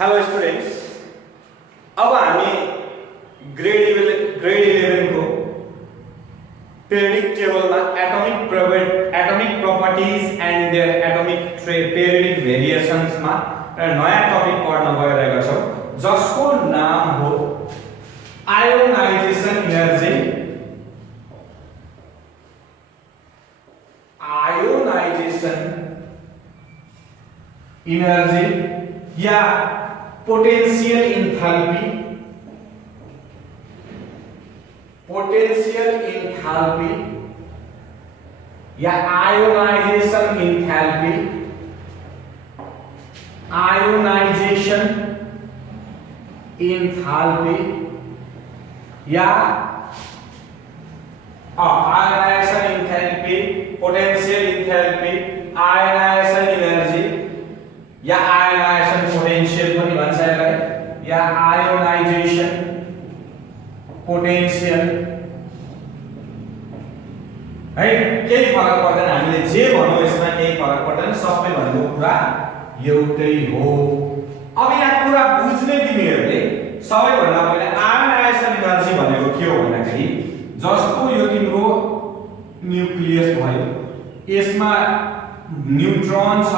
Hello students, अब हामी grade 11 को पेरियोडिक टेबल में atomic properties and their atomic periodic variations में नया टॉपिक पढ्न गइरहेका छौं, जसको नाम हो आयोनाइजेशन एनर्जी। आयोनाइजेशन एनर्जी या पोटेंशियल एंथैल्पी, या आयोनाइजेशन एंथैल्पी, आयोनाइजेशन एंथैल्पी या ionization enthalpy, potential enthalpy, ionization energy या आयोनाइजेशन पोटेंशियल पनि भन्छ यसलाई, या आयोनाइजेशन पोटेंशियल है। केही फरक पर्दैन, हामीले जे भनौं यसमा केही फरक पर्दैन, सबै भनेको कुरा एउटै हो। अब यहाँ कुरा बुझ्ने तिमीहरुले सबैभन्दा पहिला आयोनाइजेसन एनर्जी भनेको के हो भन्दाखेरि, जस्तो यो तिम्रो न्यूक्लियस भयो, यसमा न्यूट्रन छ,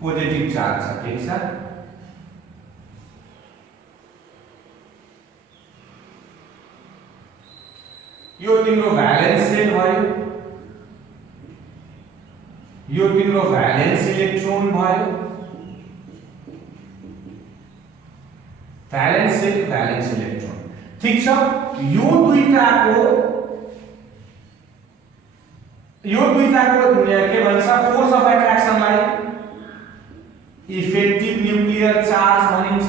पोजिटिभ चार्ज छ, ठीक छ। यो तिम्रो भ्यालेन्स सेल भयो, यो तिम्रो भ्यालेन्स इलेक्ट्रोन भयो, भ्यालेन्स सेल भ्यालेन्स इलेक्ट्रोन, ठीक छ। यो दुईटाको के भन्छ, फोर्स अफ एट्र्याक्सनलाई इफेक्टिभ न्यूक्लियर चार्ज भनिन्छ।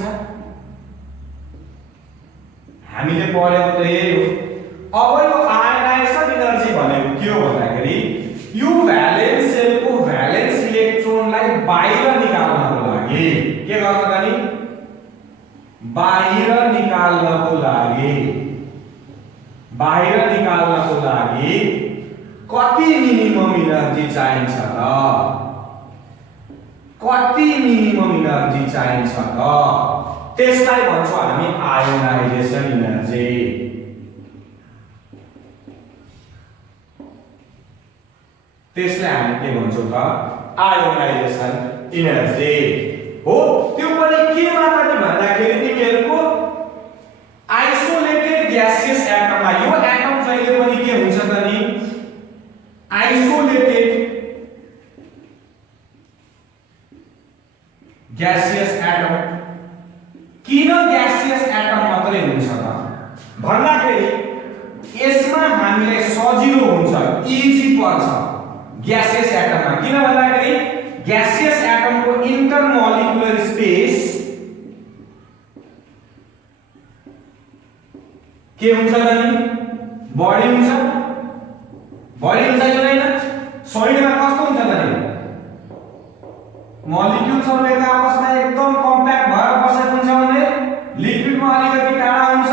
हामीले पढेको त यही हो। अब यो आयोनाइजेसन एनर्जी भनेको के हो भन्दाखेरि, यो भ्यालेन्स सेलको भ्यालेन्स इलेक्ट्रोनलाई बाहिर निकाल्नको लागि के गर्छ त नि, बाहिर निकाल्नको लागि कति मिनिमम एनर्जी चाहिन्छ त, कति मिनिमम एनर्जी चाहिन्छ त, त्यसलाई भन्छौं हामी आयोनाइजेसन एनर्जी। त्यसलाई हामी के भन्छौं त, आयोनाइजेसन एनर्जी हो। त्यो पनि केमा पनि भन्दाखेरि तिमीहरुको आइसोलेटेड ग्यासियस एटममा, यो एटम जहिले पनि के हुन्छ त नि, आइसोलेटेड ग्यासियस एटम। किन ग्यासियस एटम मात्रै हुन्छ त भन्दाखेरि, यसमा हामीलाई सजिलो हुन्छ, इजी पर्छ ग्यासियस एटममा। किन भन्दाखेरि ग्यासियस एटमको इंटरमोलिकुलर स्पेस के हुन्छ त नि, बढी हुन्छ कि हैन। सोलिडमा कस्तो हुन्छ त नि, मोलिक्युल्सहरु एक आपसमा एकदम कम्प्याक्ट भएर बसेको हुन्छ भने लिक्विडमा अलिकति टाढा हुन्छ,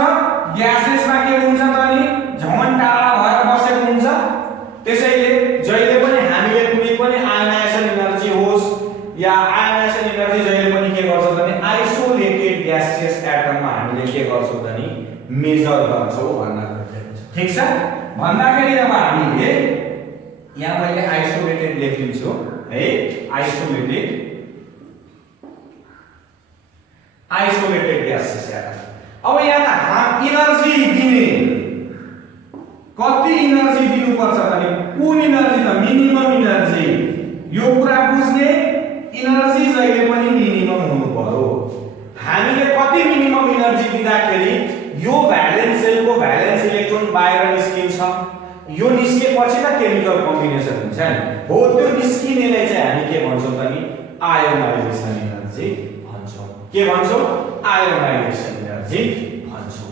ग्यासेसमा के हुन्छ त नि, झमन टाढा भएर बसेको हुन्छ। त्यसैले जहिले पनि हामीले कुनै पनि आयोनाइजेसन एनर्जी होस् या आयोनाइजेसन एनर्जी जहिले पनि के गर्छौं त नि, आइसोलेटेड ग्यासियस एटममा हामीले के गर्छौं त नि, मेजर गर्छौं भन्न खोजेको छ, ठीक छ। भन्दाखेरि अब हामीले यहाँ मैले आइसोलेटेड लेखिन्छु है, आइसोलेटेड ग्यासियस एटम। अब यहाँ त एनर्जी दिने, कति एनर्जी दिनुपर्छ त नि, कुन एनर्जी त, मिनिमम एनर्जी। यो कुरा बुझ्ने, एनर्जी जहिले पनि मिनिमम हुनु पर्यो। हामीले कति मिनिमम एनर्जी दिँदाखेरि यो भ्यालेन्स सेलको भ्यालेन्स इलेक्ट्रोन बाहिर निस्किन्छ, यो निस्केपछि त केमिकल कम्बिनेसन हुन्छ नि, हो त्यो निस्किनेलाई चाहिँ हामी के भन्छौं त नि, आयोनाइजेसन एनर्जी भन्छौं। के भन्छौं, आयोनाइजेसन एनर्जी भन्छौं।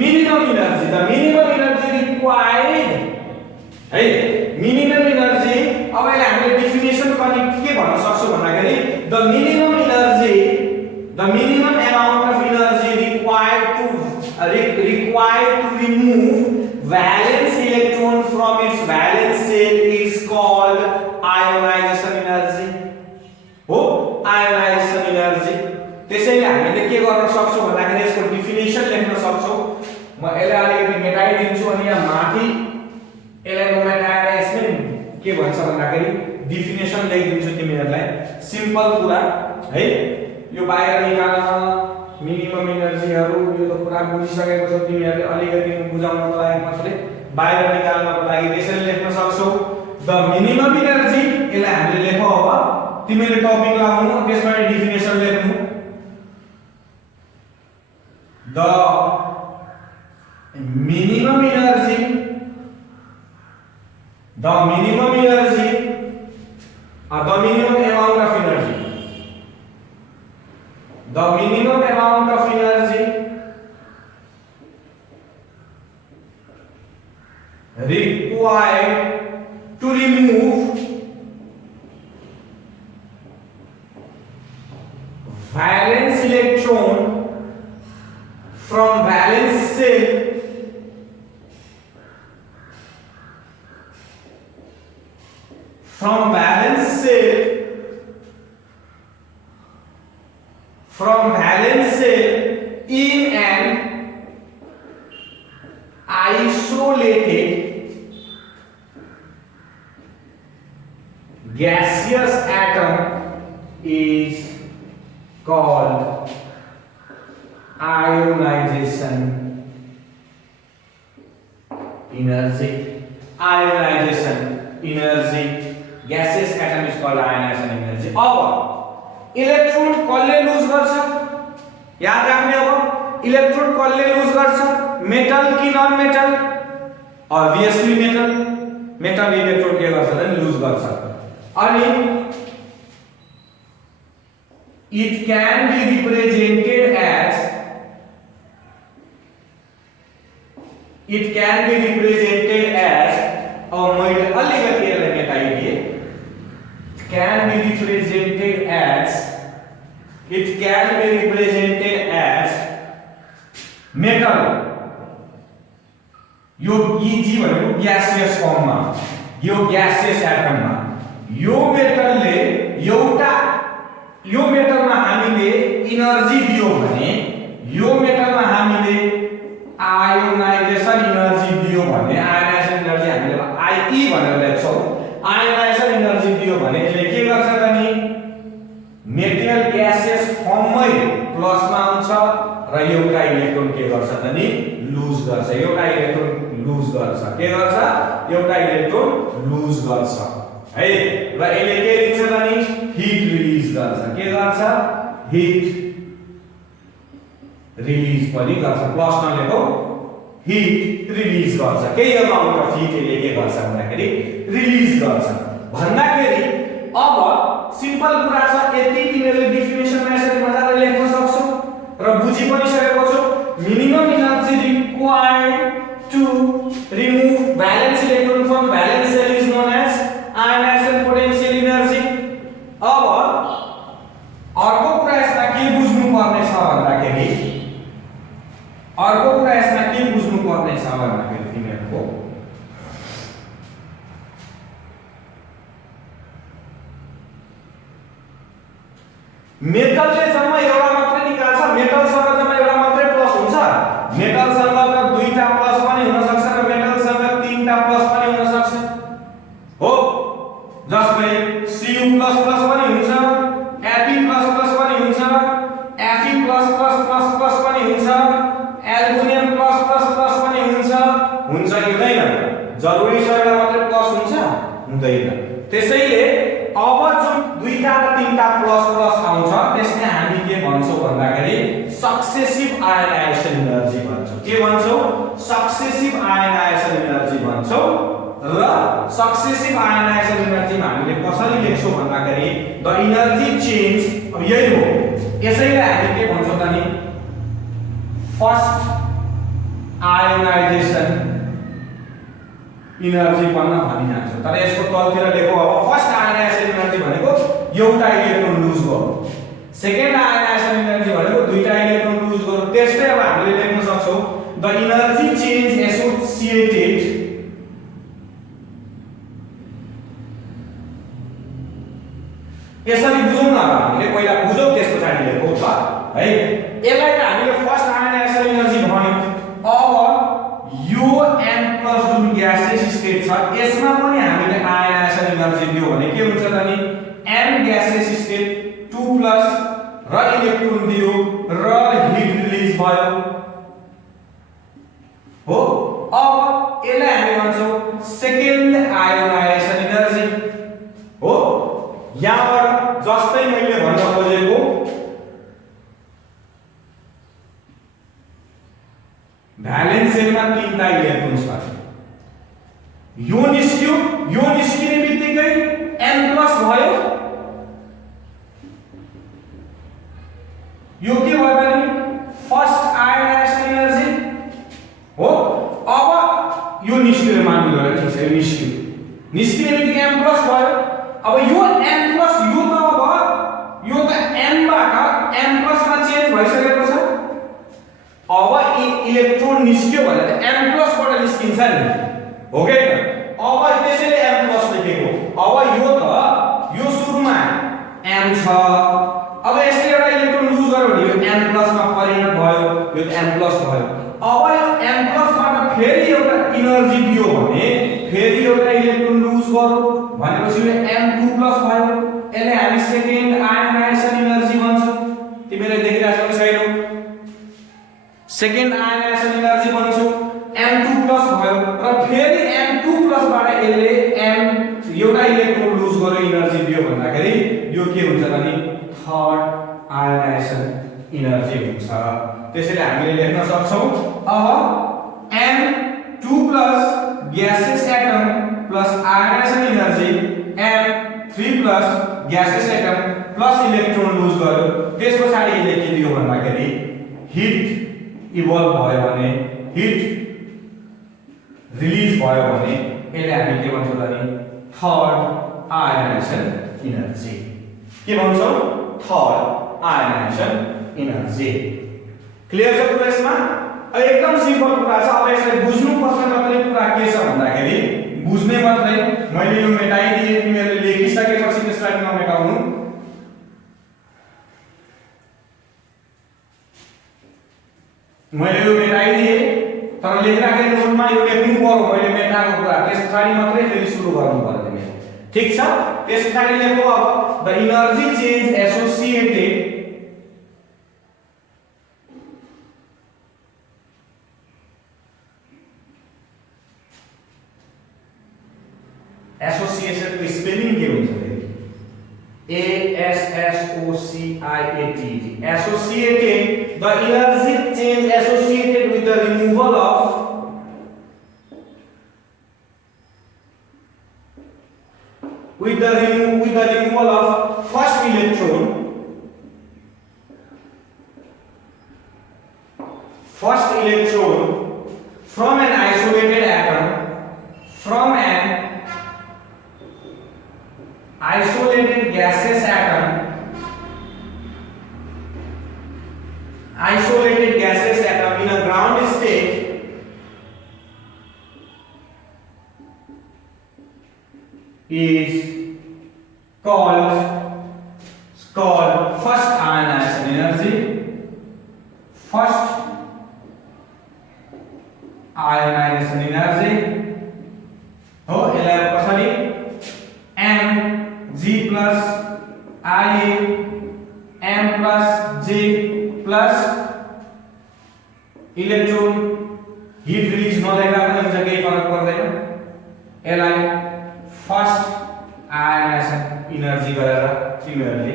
Minimum energy, the minimum energy required है, मिनिमम एनर्जी। अब यसलाई हामीले डेफिनेसन के भन्न सक्छौं भन्दाखेरि, the minimum amount of energy required to remove valence electron from its valence shell is called ionization energy। हो आयोनाइजेशन एनर्जी त्यसैले हामीले के गर्न सक्छौं भन्दाखेरि यसको डेफिनेसन लेख्न सक्छौं। म यसलाई अलिकति मेटाइदिन्छु अनि यहाँ माथि यसलाई म मेटाएर यसले के भन्छ भन्दाखेरि डेफिनेसन लेखिदिन्छु तिमीहरुलाई। सिम्पल कुरा है, यो बाहिर निकाल्न मिनिमम एनर्जीहरु यो त कुरा बुझिसकेको छौ तिमीहरुले, अलिकति बुझाउनको लागि मात्रै बाहिर निकाल्नको लागि यसरी लेख्न सक्छौ द मिनिमम एनर्जी। यसलाई हामीले लेखौ अब तिमीले टपिक लगाउनु त्यसमा डेफिनेसन लेख्नु the minimum energy the minimum energy the minimum amount of energy the minimum amount of energy required to remove valence electron from valence shell from valence shell in an isolated gaseous atom is called ionization energy. Ionization energy, gaseous atom is called ionization energy. अब electron कसले loose गर्छ याद राख्ने। अब electron कसले loose गर्छ, metal कि non metal? obviously metal. Metal electron के गर्छ त लुज गर्छ। अनि it can be represented as मैले अलिकति यसलाई मेटाइदिए can be represented as metal। यो Eg भनेको ग्यासियस फर्ममा, यो ग्यासियस एटममा यो मेटलले यो मेटलमा हामीले एनर्जी दियो भने, यो मेटलमा हामीले आयोनाइजेसन एनर्जी दियो भने, आयोनाइजेसन एनर्जी हामीले Ie भनेर लेख्छौं। आयोनाइजेसन एनर्जी दियो भने यसले के गर्छ त नि मेटल ग्यासियस फर्ममै प्लसमा आउँछ र एउटा इलेक्ट्रोन के गर्छ त नि लुज गर्छ। एउटा इलेक्ट्रोन लुज गर्छ, के गर्छ? एउटा इलेक्ट्रोन लुज गर्छ है। र यसले के दिन्छ त नि हिट रिलिज गर्छ। के गर्छ? हिट रिलिज पनि गर्छ। प्लस नलेखौ, हिट रिलिज गर्छ। केही अमाउन्ट अफ हिट यसले के गर्छ भन्दाखेरि रिलिज गर्छ। भन्दाखेरि अब सिम्पल कुरा छ, यति तिमीले डेफिनेसनमा यसरी मजाले लेख्न सक्छौ र बुझि पनि सकेको छौ। Minimum energy required to remove valence electron from valence shell is known as ionisation potential energy. अब अर्को कुरा यसमा के बुझ्नु पर्ने छ भन्दाखेरि तिमीहरुको मेटलले जम्मा एउटा मात्रै निकाल्छ। मेटलसँग जम्मा एउटा मात्रै प्लस हुन्छ। मेटलसँग त दुईटा प्लस पनि हुन सक्छ र मेटलसँग तीनटा प्लस पनि हुन सक्छ हो। जस्तै Cu++ पनि हुन्छ, Fe++ पनि हुन्छ, Fe++++ पनि हुन्छ, एल्युमिनियम +++ पनि हुन्छ कि हुँदैन? जरुरी छ एउटा मात्रै प्लस हुन्छ? हुँदैन। त्यसैले अब जुन दुईटा र तीनटा प्लस आउँछ त्यसले हामी के भन्छौं भन्दाखेरि सक्सेसिभ आयोनाइजेसन एनर्जी भन्छौं। के भन्छौं? सक्सेसिभ आयोनाइजेसन एनर्जी भन्छौं। र सक्सेसिभ आयोनाइजेसन एनर्जीमा हामीले कसरी लेख्छौं भन्दाखेरि द एनर्जी चेन्ज, अब यही हो। यसैले हामी के भन्छौं त नि फर्स्ट आयोनाइजेसन एनर्जी बन्न भनिन्छ। तर यसको तलतिर लेखौ। अब फर्स्ट आयोनाइजेसन एनर्जी भनेको एउटा इलेक्ट्रोन लुज गर्नु, सेकेन्ड आयोनाइजेसन एनर्जी भनेको दुईटा इलेक्ट्रोन लुज गर्नु। त्यसै अब हामीले लेख्न सक्छौं द एनर्जी चेन्ज एसोसिएटेड यसरी बुझौँ न। हामीले पहिला बुझौँ त्यसपछि लेखौ त स्टेट 2 प्लस र इलेक्ट्रोन दियो र हिट रिलिज भयो हो। अब यसलाई हामी भन्छौं सेकेन्ड आयोनाइजेसन एनर्जी हो। यहाँबाट जस्तै मैले भन्न खोजेको भ्यालेन्स सेलमा 3 टा इलेक्ट्रोन छ, यो निस्किने बित्तिकै n प्लस भयो, यो के भयो भने फर्स्ट आयोनाइजेसन एनर्जी हो। अब यो निस्कियो मान्नु होला, ठीक छ, यो निस्किने बित्तिकै m प्लस भयो। अब यो n प्लस यो त अब यो त n बाट m प्लस मा चेन्ज भइसकेको छ। अब इलेक्ट्रोन निस्क्यो भने त m प्लस बाट निस्किन्छ नि, हो कि हैन? अब त्यसैले m प्लस लेखेको। अब यो सुरुमा m छ, अब यसले एउटा इलेक्ट्रोन लुज गर्यो भने यो n प्लस मा परिणत भयो, यो m प्लस भयो। अब यो m प्लस बाट फेरि एउटा एनर्जी दियो भने फेरि एउटा इलेक्ट्रोन लुज गर्यो भनेपछि यो m2 प्लस भयो। यसले हामी सेकेन्ड आयोनाइजेसन एनर्जी भन्छौं। तिमीले देखिरहेछौ कि छैन? सेकेन्ड आयोनाइजेसन एनर्जी भन्छौं, m2 प्लस भयो र फेरि m2 प्लस बाट यसले एउटा इलेक्ट्रोन लुज गर्यो एनर्जी दियो भन्दाखेरि यो के हुन्छ भने थर्ड आयोनाइजेसन एनर्जी हुन्छ। त्यसैले हामीले लेख्न सक्छौं अब m2 plus gases atom plus ionisation energy m3 plus gases atom plus electron lose गर्यो, त्यसपछि यसले के दियो भन्दाखेरि हिट इभल्भ भयो भने, हिट रिलिज भयो भने यसले हामी के भन्छौं भने थर्ड आयोनाइजेसन एनर्जी। के भन्छौं? Third ionization energy. क्लियर छ कुरा यसमा? एकदम सिम्पल कुरा छ। अब यसलाई बुझ्नु पर्छ मात्रै कुरा के छ भन्दाखेरि बुझ्ने मात्रै। मैले यो मेटाइदिए, तिमीहरूले लेखिसकेपछि त्यसलाई नमेटाउनु। मैले यो मेटाइदिए तर लेखिराखेको नोटमा यो लेख्नु पर्यो, मैले मेटाएको कुरा त्यसपछि मात्रै फेरि सुरु गर्नु पर्यो तिमीले, ठीक छ? त्यसपछि लेखौ अब the energy change associated association को स्पेलिंग के हुन्छ फेरि ASSOCIATED associated the energy change associated with the removal of first electron from an isolated isolated gaseous atom in a ground state is called first ionization energy. First ionization energy हो यसलाई कसरी mg plus ia m plus j plus electron heat release नदेख्दा पनि हुन्छ, केही फरक पर्दैन। यसलाई फर्स्ट आयोनाइजेसन एनर्जी गरेर तिमीहरूले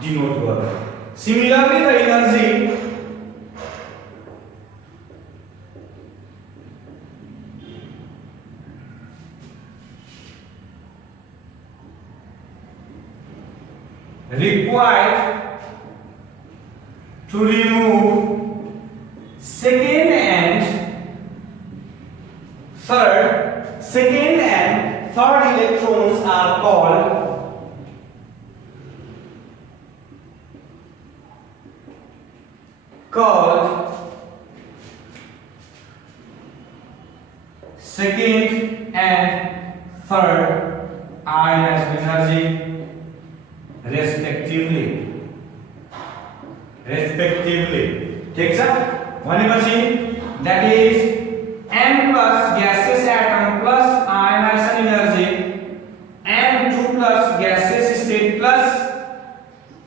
डिनोट गर्नु। Similarly the energy required to remove second and third electrons are called second and third ionization energy respectively. ठीक छ? भनेपछि that is m plus gaseous atom plus ionization energy m2 plus gaseous state plus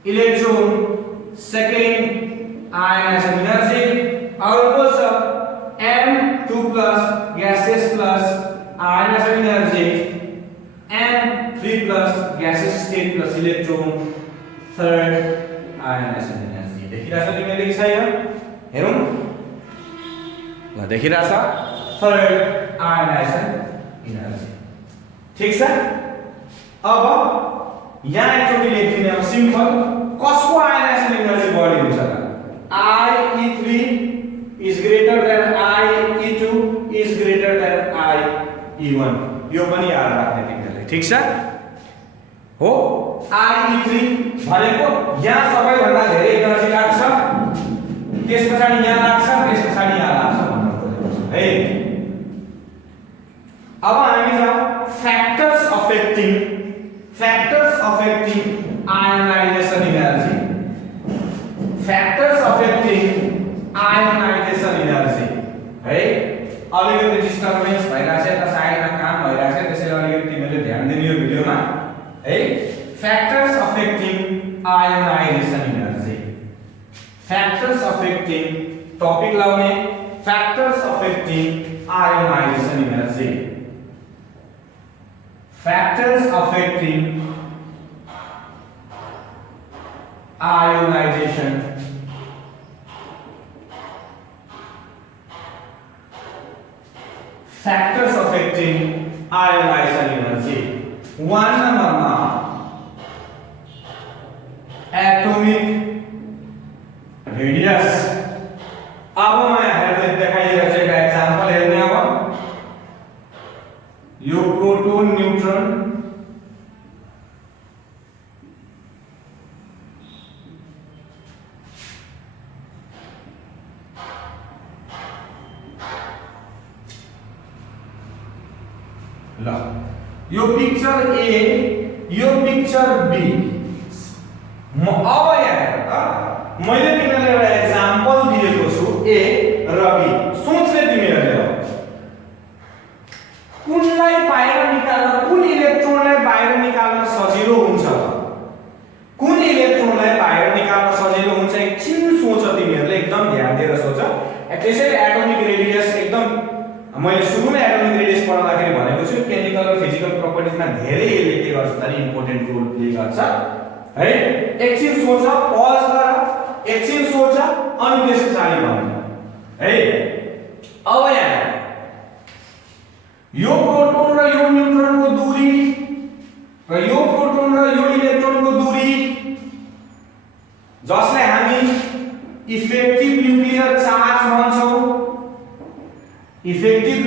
electron second ionization energy अर्को छ m2 plus gaseous plus ionization energy m3 plus gaseous state plus electron third ionization energy देखिरहेछ तिमीले कि छैन हेरौँ ल देखिरहेछ third ionization energy ठीक छ अब यहाँ एकचोटी लेख्दिने अब सिम्पल कसको आयनाइजेसन एनर्जी बढी हुन्छ त IE3 is greater than IE2 is greater than IE1 यो पनि याद राख्ने तिमीले ठीक छ हो IE3 भनेको यहाँ सबैभन्दा धेरै एनर्जी लाग्छ त्यसपछि यहाँ लाग्छ त्यसपछि यहाँ लाग्छ भन्नु खोजेको छ है अब हामी जाउँ factors affecting ionization energy factors affecting ionization energy है अलिकति डिस्टर्बेन्स भइराछ त साइडमा काम भइराछ त्यसैले अलिकति तिमीले ध्यान दिनु यो भिडियोमा है factors affecting ionization energy factors affecting topic लाउने factors affecting ionization energy factors affecting ionization factors affecting ionization energy 1 number मा atomic radius अब म यहाँ देखाइरहेको छु एउटा एक्जाम्पल हेर्ने अब यो प्रोटोन न्यूट्रन ल यो पिक्चर ए यो पिक्चर बी अब यहाँ मैले तिमीलाई एउटा एक्जाम्पल दिएको छु ए र बी सोच्ने तिमीहरूले कुनलाई बाहिर निकाल्न कुन इलेक्ट्रोनलाई बाहिर निकाल्न सजिलो हुन्छ कुन इलेक्ट्रोनलाई बाहिर निकाल्न सजिलो हुन्छ एकछिन सोच तिमीहरूले एकदम ध्यान दिएर सोच त्यसैले एटोमिक रेडियस एकदम मैले सुरुमै एटोमिक रेडियस पढ्दाखेरि भनेको छु केमिकल र फिजिकल प्रपर्टिजमा धेरै यसले के गर्छ त इम्पोर्टेन्ट रोल प्ले गर्छ है एकछिन सोच पज गर एकछिन सोच अनि त्यसपछि भन है अब यहाँ यो प्रोटोन र यो न्यूट्रोनको दूरी र यो प्रोटोन र यो इलेक्ट्रोनको दूरी जसलाई हामी इफेक्टिभ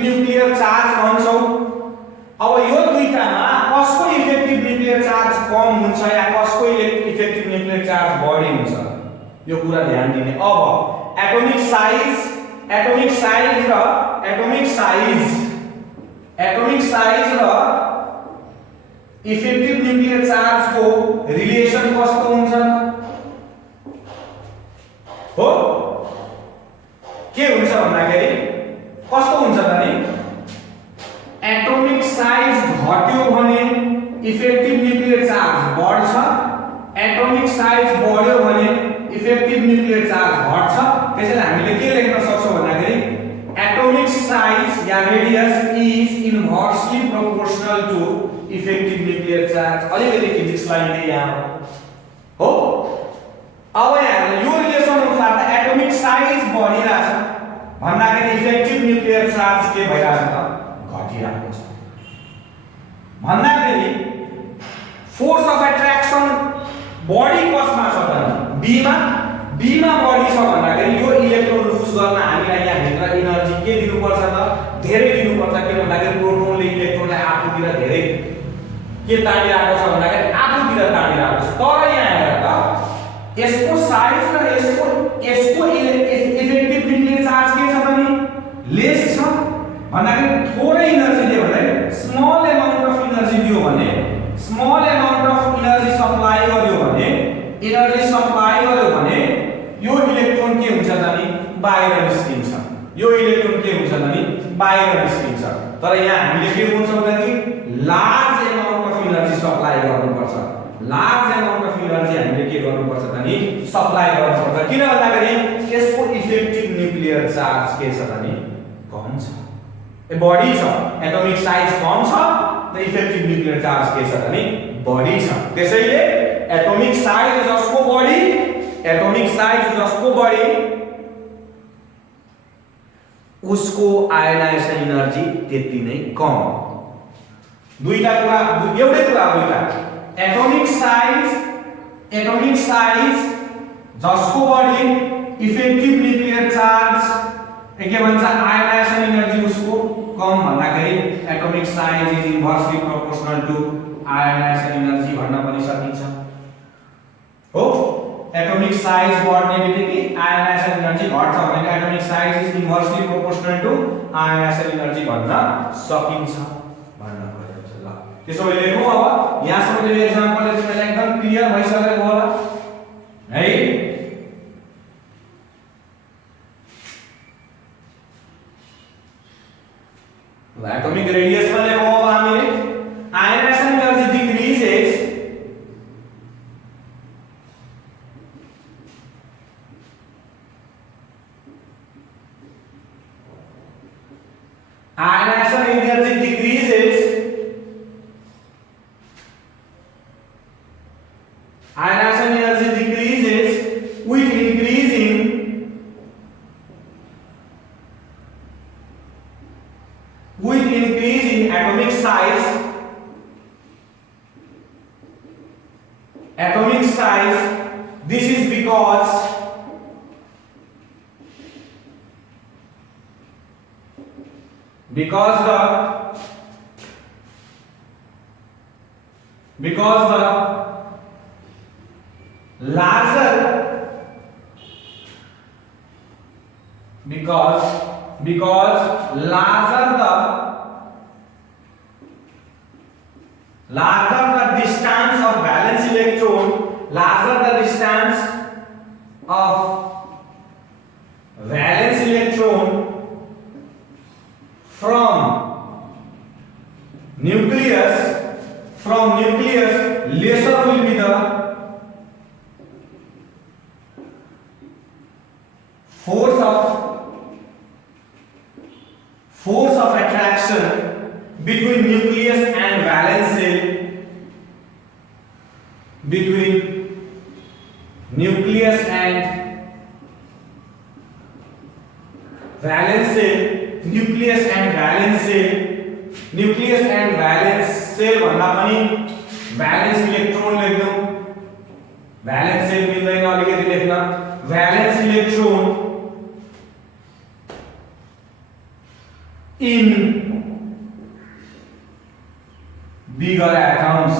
न्यूक्लियर चार्ज भन्छौं अब यो दुईटामा कसको इफेक्टिभ न्यूक्लियर चार्ज कम हुन्छ या कसको इफेक्टिभ न्यूक्लियर चार्ज बढी हुन्छ यो कुरा ध्यान दिने अब एटोमिक साइज र इफेक्टिभ न्यूक्लियर चार्ज को रिलेसन कस्तो हुन्छ हो के हुन्छ भन्दाखेरि कस्तो हुन्छ त नि एटोमिक साइज घट्यो भने इफेक्टिभ न्यूक्लियर चार्ज बढ्छ एटोमिक साइज बढ्यो भने इफेक्टिभ न्यूक्लियर चार्ज घट्छ त्यसैले हामीले के लेख्न सक्छौं भन्दाखेरि atomic size yeah radius is inversely proportional to effective nuclear charge अलिकति फिजिक्स लाइनले यहाँ हो अब यहाँ यो रिलेसन अनुसार त एटोमिक साइज बढिरहेछ भन्दाखेरि इफेक्टिभ न्यूक्लियर चार्ज के भइरहेछ त घटिरहेको छ भन्दाखेरि फोर्स अफ एट्र्याक्सन बडी कसमा छ त बी मा बडी छ भन्दाखेरि यो इलेक्ट्रोन लुज गर्न हामीलाई यहाँ भित्र एनर्जी के दिनुपर्छ त धेरै दिनुपर्छ किन भन्दाखेरि प्रोटोनले इलेक्ट्रोनलाई आफूतिर धेरै के तानिरहेको छ भन्दाखेरि आफूतिर तानिरहेको छ तर यहाँ हेर त यसको साइज र यसको इफेक्टिभ न्यूक्लियर चार्ज के छ भने लेस छ भन्दाखेरि थोरै एनर्जी दियो भने स्मल अमाउन्ट अफ एनर्जी दियो भने small amount of energy supply गर्यो भने यो इलेक्ट्रोन के हुन्छ त नि बाहिर निस्किन्छ यो इलेक्ट्रोन के हुन्छ त नि बाहिर निस्किन्छ तर यहाँ हामीले के हुन्छ भन्दाखेरि large amount of energy supply गर्नुपर्छ लार्ज अमाउन्ट अफ एनर्जी हामीले के गर्नुपर्छ सप्लाई गर्नुपर्छ किन भन्दाखेरि यसको इफेक्टिभ न्यूक्लियर चार्ज के छ भने कम छ ए बढी छ एटोमिक साइज कम छ र इफेक्टिभ न्यूक्लियर चार्ज के छ भने बढी छ त्यसैले एटोमिक साइज जसको बढी उसको आयोनाइजेसन एनर्जी त्यति नै कम दुईटा कुरा एउटै कुरा दुईटा एटोमिक साइज जसको बढी इफेक्टिभ न्यूक्लियर चार्ज के भन्छ आयोनाइजेसन एनर्जी उसको कम भन्दाखेरि atomic size is inversely proportional to ionisation energy भन्न पनि सकिन्छ हो एटोमिक साइज बढ्ने बित्तिकै आयोनाइजेसन एनर्जी घट्छ भनेको atomic size is inversely proportional to ionisation energy भन्न सकिन्छ भन्न खोजेको छ ल त्यसो भए लेखौं अब यहाँसम्म यो एक्जाम्पलले तिमीलाई एकदम क्लियर भइसकेको होला है एटॉमिक रेडियस में लेखो अब हामीले ionisation energy decreases ionization energy decreases with increasing atomic size. This is because the larger the distance of valence electron, larger the distance of valence electron from nucleus, lesser will be the force of attraction between nucleus and valence shell, between nucleus and valence shell भन्दा पनि valence electron लेख्यौं valence shell मिल्दैन अलिकति लेख्न valence electron in bigger atoms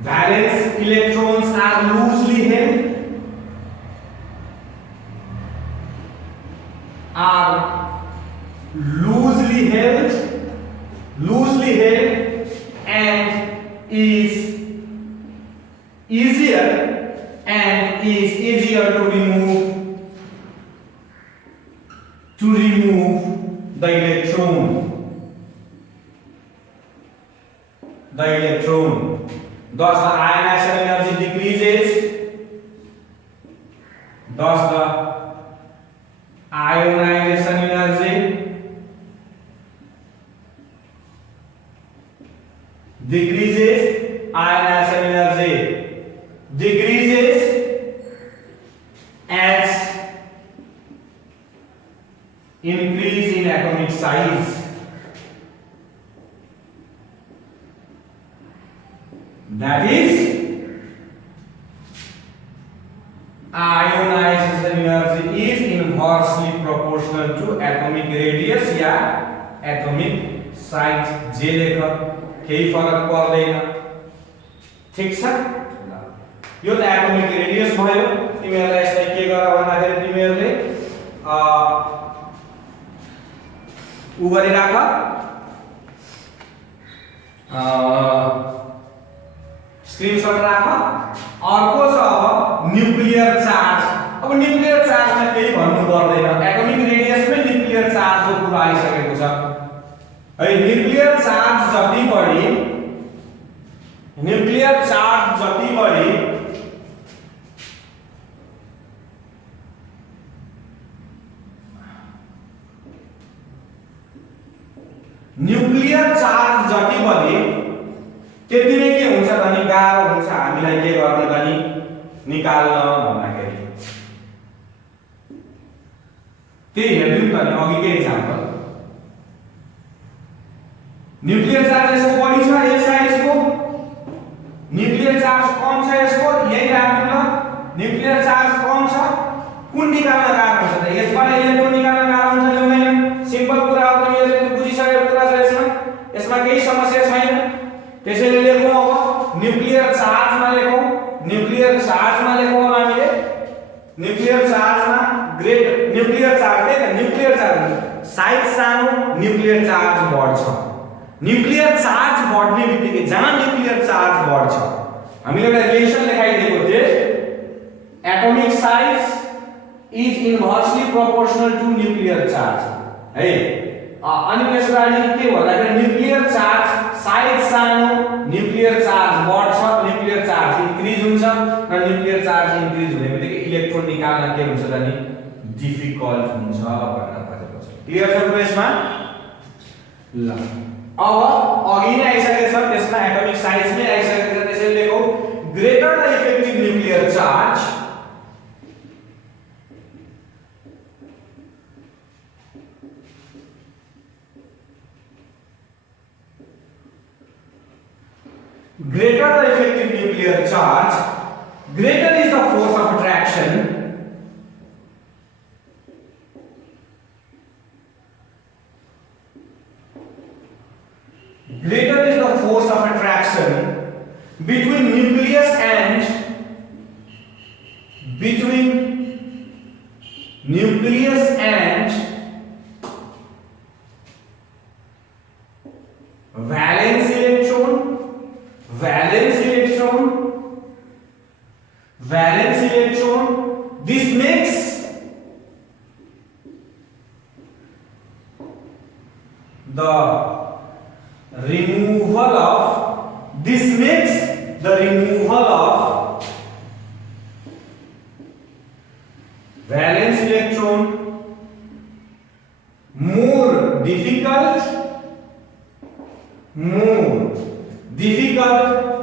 valence electrons are loosely held and is easier to remove the electron. Thus the ionization energy decreases. Ionization energy decreases as increase in atomic size. That is ionization energy is inversely proportional to atomic radius yeah atomic size जे लेख केही फरक पर्दैन ठीक छ यो त atomic radius भयो तिमीहरुलाई यसलाई के गर भन्दाखेरि तिमीहरुले उ गरिराख स्क्रिनशट राख अर्को छ अब न्यूक्लियर चार्ज अब न्यूक्लियर चार्जमा केही भन्नु पर्दैन एटोमिक रेडियसमै न्यूक्लियर चार्जको कुरा आइसकेको छ है न्यूक्लियर चार्ज जति बढी न्यूक्लियर चार्ज जति बढी न्यूक्लियर चार्ज जति बढी त्यति नै के हुन्छ भने गाह्रो हुन्छ हामीलाई के गर्ने भने निकाल्न भन्दाखेरि। त्यही हेर्दियौ त नि अघिकै एक्जाम्पल। न्यूक्लियर चार्ज यसको बढी छ यस साइजको, न्यूक्लियर चार्ज कम छ यसको, यही राख्दिनु ल। न्यूक्लियर चार्ज कम छ, कुन निकाल्न गाह्रो हुन्छ त? यसबाट इलेक्ट्रोन निकाल्न गाह्रो हुन्छ कि हुँदैन? सिम्पल कुरा हो, तिमीहरूले बुझिसकेको कुरा छ यसमा। यसमा केही समस्या छैन। त्यसैले लेखौँ अब न्यूक्लियर चार्जमा लेखौँ, न्यूक्लियर चार्जमा लेखौँ अब हामीले। न्यूक्लियर चार्जमा ग्रेट न्यूक्लियर चार्ज के त न्यूक्लियर चार्ज साइज सानो, न्यूक्लियर चार्ज बढ्छ। न्यूक्लियर चार्ज बढ्ने बित्तिकै जहाँ न्यूक्लियर चार्ज बढ्छ हामीले एउटा रिलेसन लेखाइदिएको थिए, atomic size is inversely proportional to nuclear charge है। अनि त्यसपछि के भन्दाखेरि न्यूक्लियर चार्ज साइज सानो, न्यूक्लियर चार्ज बढ्छ, न्यूक्लियर चार्ज इन्क्रिज हुन्छ र न्यूक्लियर चार्ज इन्क्रिज हुने बित्तिकै इलेक्ट्रोन निकाल्न के हुन्छ त नि डिफिकल्ट हुन्छ भन्न खोजेको छ। क्लियर छ यसमा? ल अब अघि नै आइसकेको छ, त्यसमा एटोमिक साइज नै आइसकेको छ। त्यसैले लेखौँ greater the effective nuclear charge greater the effective nuclear charge, greater is the force of attraction, greater is the force of attraction between nucleus and valence electron. This makes the removal of valence electron more difficult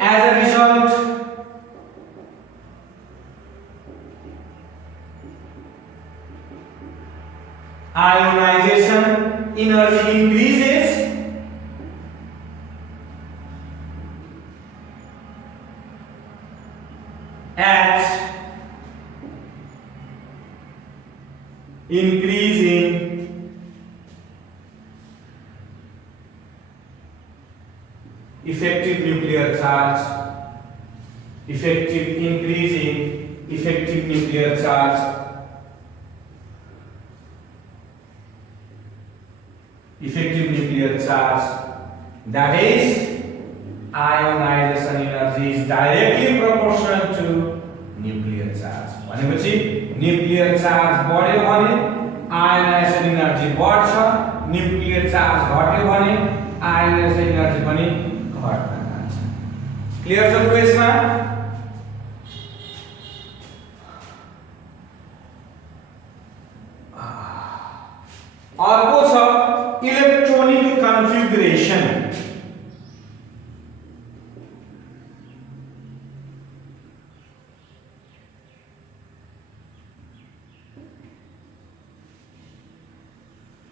as a result ionization energy increases at increasing effective nuclear charge, increasing effective nuclear charge, that is ionization energy is directly proportional to nuclear charge. भनेपछि nuclear charge बढ्यो भने ionisation energy बढ्छ, nuclear charge घट्यो भने ionisation energy पनि घट्न जान्छ। Clear छ यसमा? अर्को छ इलेक्ट्रोनिक कन्फिगरेसन।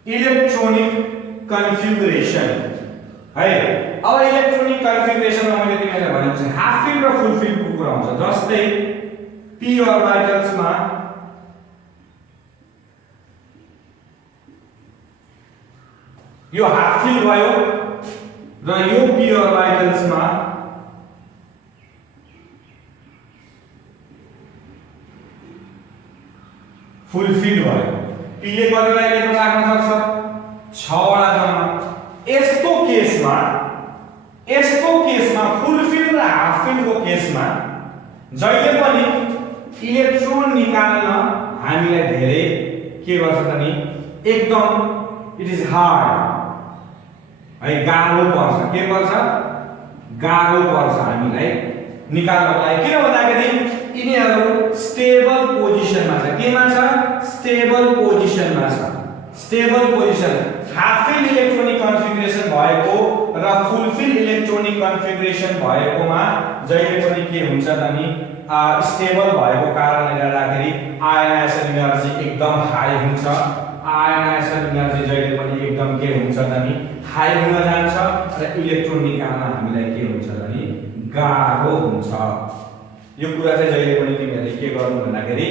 इलेक्ट्रोनिक कन्फिगरेसन है। अब इलेक्ट्रोनिक कन्फिगरेसनमा मैले तिमीलाई भनेको छु हाफ फिल्ड र फुल फिल्डको कुरा हुन्छ। जस्तै p ऑर्बिटल्समा यो हाफ फिल्ड भयो र यो p ऑर्बिटल्समा फुल फिल्ड भयो। p ले कतिवटा इलेक्ट्रोन राख्न सक्छ? 6 वटा जम्मा। यस्तो केसमा फुल फिल्ड र हाफ फिल्डको केसमा जहिले पनि इलेक्ट्रोन निकाल्न हामीलाई धेरै के गर्छ त नि एकदम इट इज हार्ड है, गाह्रो पर्छ। के पर्छ? गाह्रो पर्छ हामीलाई निकाल्नलाई। किन भन्दाखेरि यिनीहरू स्टेबल पोजिसनमा छ। केमा छ? स्टेबल पोजिसनमा छ। Stable position half fill electronic configuration भएको र फुल फिल इलेक्ट्रोनिक कन्फिगरेसन भएकोमा जहिले पनि के हुन्छ त नि स्टेबल भएको कारणले गर्दाखेरि आयनाइजेसन एनर्जी एकदम हाई हुन्छ। आयनाइजेसन एनर्जी जहिले पनि एकदम के हुन्छ त नि हाई हुन जान्छ र इलेक्ट्रोन निकाल्न हामीलाई के हुन्छ त नि गाह्रो हुन्छ। यो कुरा चाहिँ जहिले पनि तिमीहरूले के गर्नु भन्दाखेरि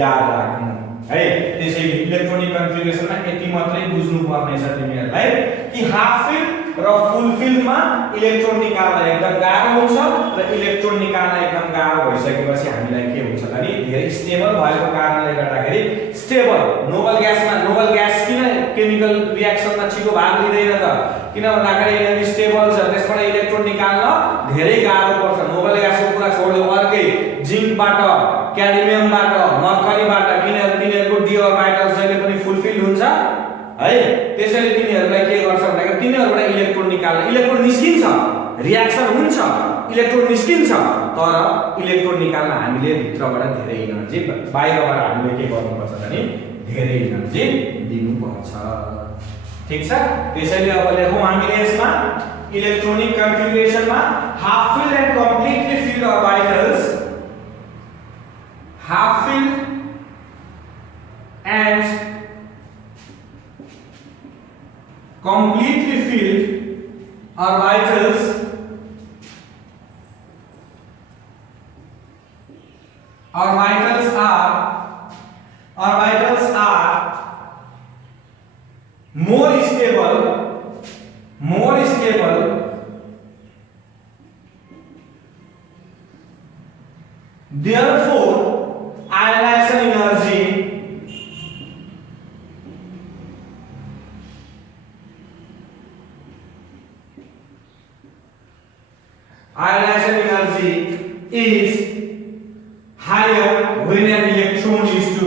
याद राख्नु है। त्यसैले इलेक्ट्रोनिक कन्फिगरेसनमा यति मात्रै बुझ्नु पर्ने छ तिमीहरूलाई कि हाफ फिल र फुल फिलमा इलेक्ट्रोन निकाल्न एकदम गाह्रो हुन्छ र इलेक्ट्रोन निकाल्न एकदम गाह्रो भइसकेपछि हामीलाई के हुन्छ त नि धेरै स्टेबल भएको कारणले गर्दाखेरि स्टेबल नोबल ग्यास किन केमिकल रिएक्सनमा छिटो भाग लिँदैन त? किन भन्दाखेरि यदि स्टेबल छ त्यसबाट इलेक्ट्रोन निकाल्न धेरै गाह्रो पर्छ। नोबल ग्यासको कुरा छोड्यो, अर्कै जिंकबाट, क्याडमियमबाट, मर्करीबाट तिनीहरूको डी अर्बिटल जहिले पनि फुलफिल हुन्छ है। त्यसैले तिनीहरूलाई के गर्छ भन्दाखेरि तिनीहरूबाट इलेक्ट्रोन निकाल्न इलेक्ट्रोन निस्किन्छ, रिएक्सन हुन्छ, इलेक्ट्रोन निस्किन्छ, तर इलेक्ट्रोन निकाल्न हामीले भित्रबाट धेरै एनर्जी बाहिरबाट हामीले के गर्नुपर्छ भने धेरै एनर्जी दिनुपर्छ। ठीक छ? त्यसैले अब लेखौं हामीले यसमा इलेक्ट्रोनिक कन्फिगरेसनमा half fill and completely filled orbitals, half fill and completely filled orbitals are more stable therefore ionization energy is higher when an electron is to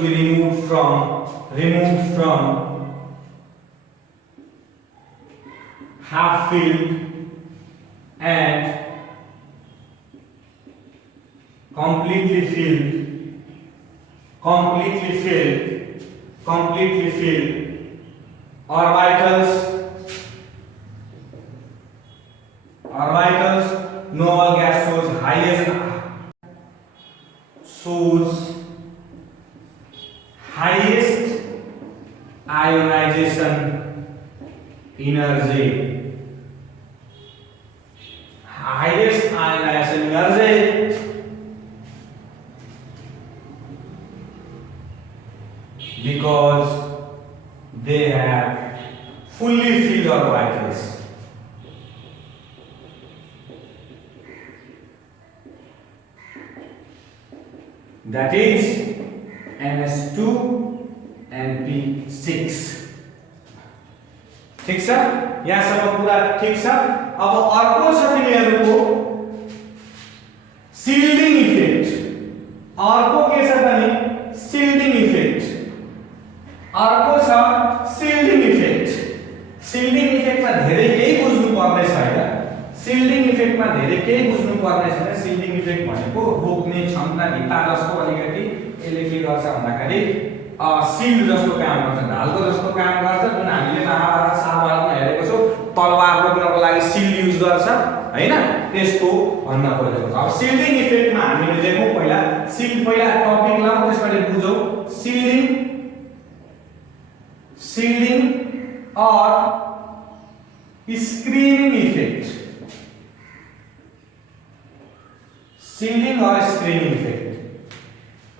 be removed from half filled and completely filled orbitals, noble gas shows highest ionization energy, because they have fully filled orbitals. That is NS2 and P6. ठीक छ? यहाँसम्म कुरा ठीक छ? अब अर्को छ तिमीहरूको शिल्डिङ इफेक्ट। अर्को के छ त नि शिल्डिङ इफेक्ट। अर्को छ शिल्डिङ इफेक्ट। शिल्डिङ इफेक्टमा धेरै केही बुझ्नु पर्ने छैन। शिल्डिङ इफेक्टमा धेरै केही बुझ्नु पर्ने छैन। शिल्डिङ इफेक्ट भनेको रोक्ने क्षमता भित्ता जस्तो अलिकति यसले के गर्छ भन्दाखेरि शिल्ड जस्तो काम गर्छ, ढालको जस्तो काम गर्छ। जुन हामीले महाभारत सामवेदमा हेरेको छौं तलवार रोक्नको लागि शिल्ड युज गर्छ हैन, त्यस्तो भन्न खोजेको छ। अब शिल्डिङ इफेक्टमा हामीले देखौं पहिला टपिक लाउँ त्यसपछि बुझौं। शिल्डिङ or screening effect, शिल्डिङ or screening effect।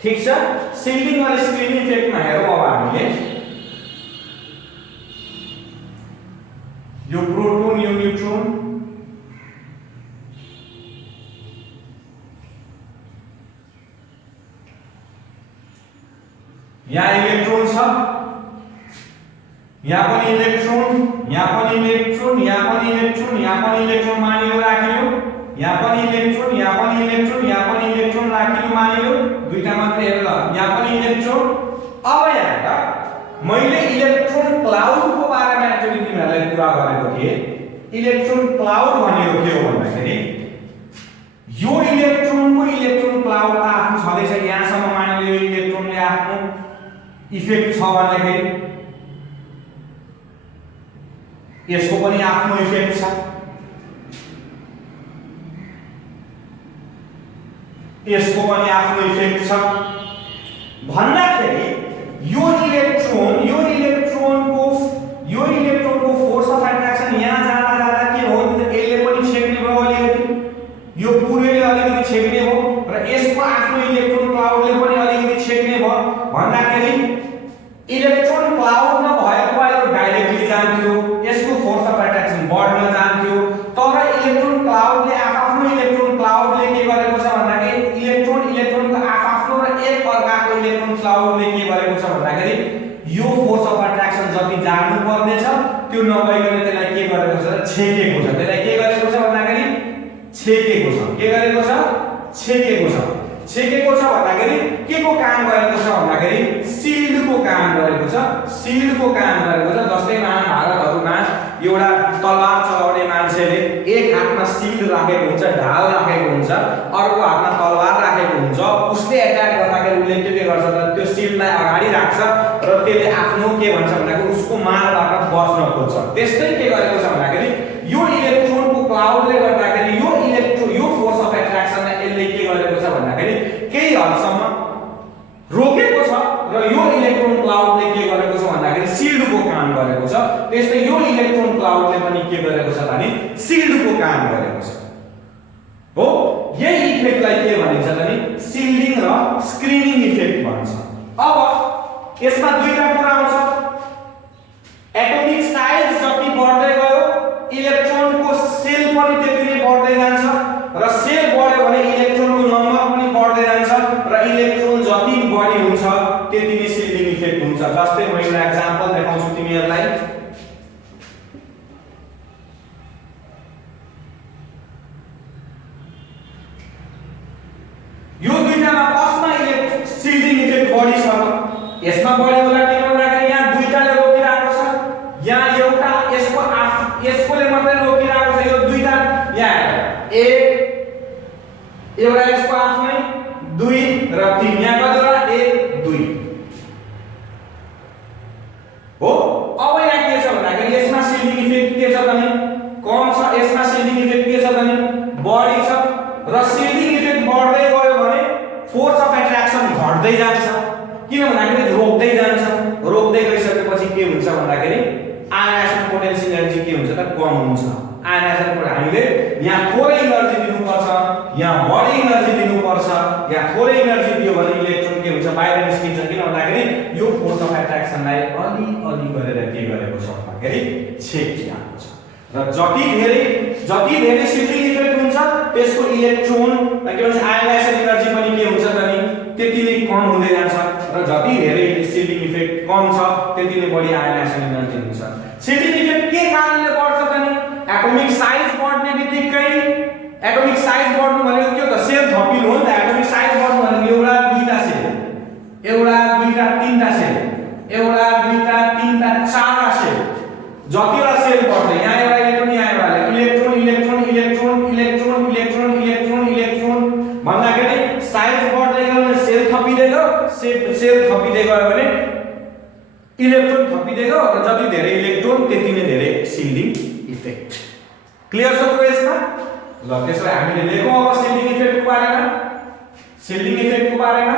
ठीक छ? शिल्डिङ और स्क्रीनिङ इफेक्टमा हेरौं अब हामीले यो प्रोटोन यो न्यूट्रोन यहाँ इलेक्ट्रोन छ, यहाँ पनि इलेक्ट्रोन, यहाँ पनि इलेक्ट्रोन, यहाँ पनि इलेक्ट्रोन, यहाँ पनि इलेक्ट्रोन मानियो राख्यो। यहाँ पनि इलेक्ट्रोन, यहाँ पनि इलेक्ट्रोन, यहाँ पनि इलेक्ट्रोन राखिनु मानियो, दुईटा मात्रै हेर ल, यहाँ पनि इलेक्ट्रोन। अब यहाँ मैले इलेक्ट्रोन क्लाउडको बारेमा एक्चुअली तिमीहरुलाई कुरा गरेको थिए। इलेक्ट्रोन क्लाउड भनेको के हो भन्दाखेरि यो इलेक्ट्रोनको इलेक्ट्रोन क्लाउड आफ्नो छँदैछ। यहाँसम्म मानिलियो यो इलेक्ट्रोनले आफ्नो इफेक्ट छ भन्दाखेरि यसको पनि आफ्नो इफेक्ट छ, यसको पनि आफ्नो इफेक्ट छ भन्दाखेरि यो इलेक्ट्रोनको फोर्स अफ एट्र्याक्सन यहाँ जाँदा जाँदा के हो, यसले पनि छेक्ने भयो अलिकति, यो पुरैले अलिकति छेक्ने भयो र यसको आफ्नो इलेक्ट्रोन क्लाउडले पनि अलिकति छेक्ने भयो भन्दाखेरि इलेक्ट्रोन क्लाउड नभएको भए यो डाइरेक्टली जान्थ्यो, यसको फोर्स अफ एट्र्याक्सन बढ्न जान्थ्यो। तर इलेक्ट्रोन क्लाउडले आफ्नो इलेक्ट्रोन क्लाउडले के गरेको छ भन्दाखेरि इलेक्ट्रोनको आफ्नो र एक अर्काको इलेक्ट्रोन क्लाउडले के गरेको छ भन्दाखेरि यो फोर्स अफ एट्र्याक्सन जति जानु पर्ने छ त्यो नभइकन त्यसलाई के गरेको छ, छेकेको छ। त्यसलाई के गरेको छ भन्दाखेरि छेकेको छ। के गरेको छ? छेकेको छ। छेकेको छ भन्दाखेरि के को काम गरेको छ भन्दाखेरि शिल्डको काम गरेको छ। शिल्डको काम गरेको छ। जस्तै महाभारतहरुमा एउटा तलवार चलाउने मान्छेले एक हातमा शिल्ड राखेको हुन्छ, ढाल राखेको हुन्छ, अर्को हातमा तलवार राखेको हुन्छ। उसले अट्याक गर्दाखेरि उसले के गर्छ त त्यो शिल्डलाई अगाडि राख्छ र त्यसले आफ्नो के भन्छ भन्दाखेरि उसको मारबाट बच्न खोज्छ। त्यस्तै के गरेको छ भन्दाखेरि यो इलेक्ट्रोनको क्लाउडले गर्दाखेरि यो फोर्स अफ एट्र्याक्सनलाई यसले के गरेको छ भन्दाखेरि केही हदसम्म रोकेको छ र यो इलेक्ट्रोन क्लाउडले के गरेको छ भन्दाखेरि शिल्डको काम गरेको छ। त्यस्तै यो इलेक्ट्रोन क्लाउडले पनि के गरेको छ भने शिल्डको काम गरेको छ। हो, यही इफेक्टलाई के भनिन्छ भने शिल्डिङ र स्क्रिनिङ इफेक्ट भन्छ। अब यसमा दुईटा कुरा आउँछ। एटोमिक साइज जति बढ्दै गयो इलेक्ट्रोनको सेल पनि त्यति नै बढ्दै जान्छ र सेल बढ्यो भने इलेक्ट्रोनको नम्बर पनि बढ्दै जान्छ र इलेक्ट्रोन जति बढी हुन्छ त्यति नै शिल्डिङ इफेक्ट हुन्छ। जस्तै म एउटा एक्जाम्पल देखाउँछु तिमीहरुलाई। यो दुईटामा कसमा इलेक्ट्रिक शिल्डिङ इफेक्ट बढी छ? यसमा बढी होला किन भन्दाखेरि यहाँ दुईटाले रोकिरहेको छ। यहाँ एउटा यसकोले मात्रै रोकिरहेको छ। यो दुईटा यहाँ एउटा यसको आफ्नै 2 र 3 यहाँ कतिवटा 1 2 हो। अब यहाँ के छ भन्दाखेरि यसमा शिल्डिङ इफेक्ट के छ भने कम छ, यसमा शिल्डिङ इफेक्ट के छ भने बढी छ र शिल्डिङ इफेक्ट बढ्दै गयो भने फोर्स अफ एट्र्याक्सन घट्दै जान्छ। किन भन्दाखेरि रोक्दै जान्छ। रोक्दै गइसकेपछि के हुन्छ भन्दाखेरि आयनाइजेसन पोटेन्शियल एनर्जी के हुन्छ त कम हुन्छ। आयनाइजेसन हामीले यहाँ थोरै एनर्जी दिनुपर्छ, यहाँ बढी एनर्जी दिनुपर्छ। यहाँ थोरै एनर्जी दियो भने इलेक्ट्रोन के हुन्छ बाहिर निस्किन्छ। किन भन्दाखेरि यो फोर्स अफ एट्र्याक्सनलाई अलि गरेर के गरेको छ भन्दाखेरि छेकिएको छ र जति धेरै शिल्डिङ इफेक्ट हुन्छ त्यसको इलेक्ट्रोन के भन्छ आयनाइजेसन एनर्जी पनि के हुन्छ त नि त्यति नै कम हुँदै जान्छ र जति धेरै शिल्डिङ इफेक्ट कम छ त्यति नै बढी आयनाइजेसन एनर्जी हुन्छ। शिल्डिङ इफेक्ट के कारणले बढ्छ त नि? एटोमिक साइज बढ्ने बित्तिकै एटोमिक साइज बढ्नु भनेको के हो त? सेल थपिनु हो नि त। एटोमिक साइज बढ्नु भनेको एउटा दुईटा सेल, एउटा दुईटा तीनटा सेल, एउटा दुईटा तीनटा चारवटा सेल, जतिवटा सेल बढ्छ यहाँ एउटा इलेक्ट्रोन, यहाँ एउटा electron electron electron electron electron electron electron भन्दाखेरि साइज बढ्दै गयो भने सेल थपिँदै गयो, सेल थपिँदै गयो भने इलेक्ट्रोन थपिँदै गयो र जति धेरै इलेक्ट्रोन त्यति नै धेरै शिल्डिङ इफेक्ट। क्लियर छ त यसमा? ल त्यसलाई हामीले लेखौँ अब शिल्डिङ इफेक्टको बारेमा। शिल्डिङ इफेक्टको बारेमा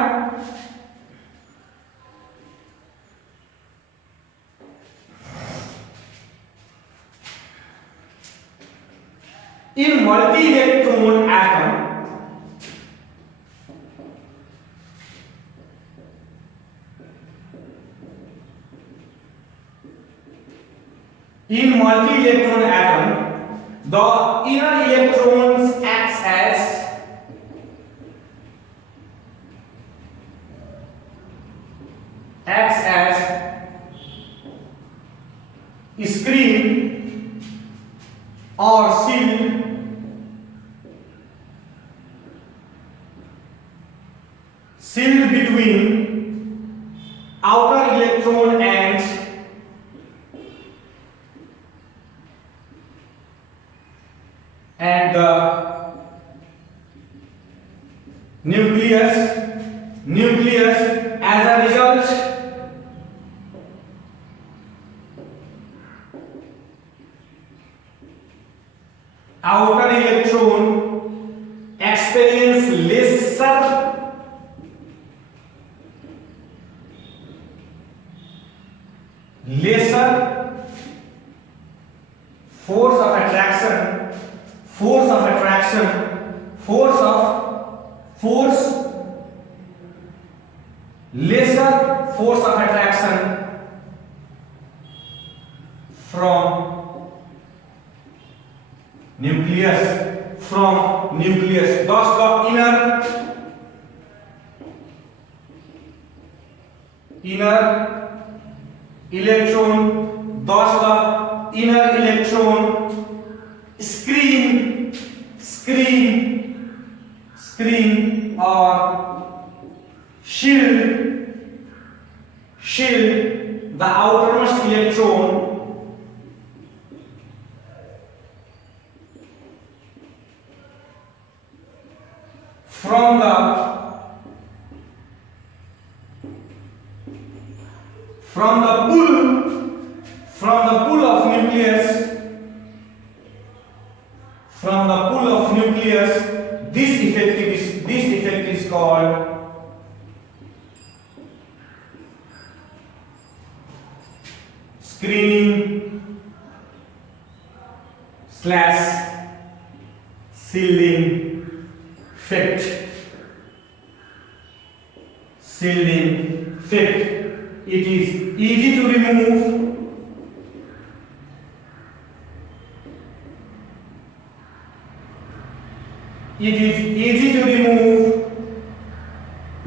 in multi-electron atom the inner electrons acts as screen or shield between outer electron and the nucleus. As a result, outer electron experience lesser force of attraction, lesser force of attraction from nucleus. Thus the inner electron screen or shield the outermost electron from the pull of nucleus. This effect is called screening / shielding effect. It is easy to remove.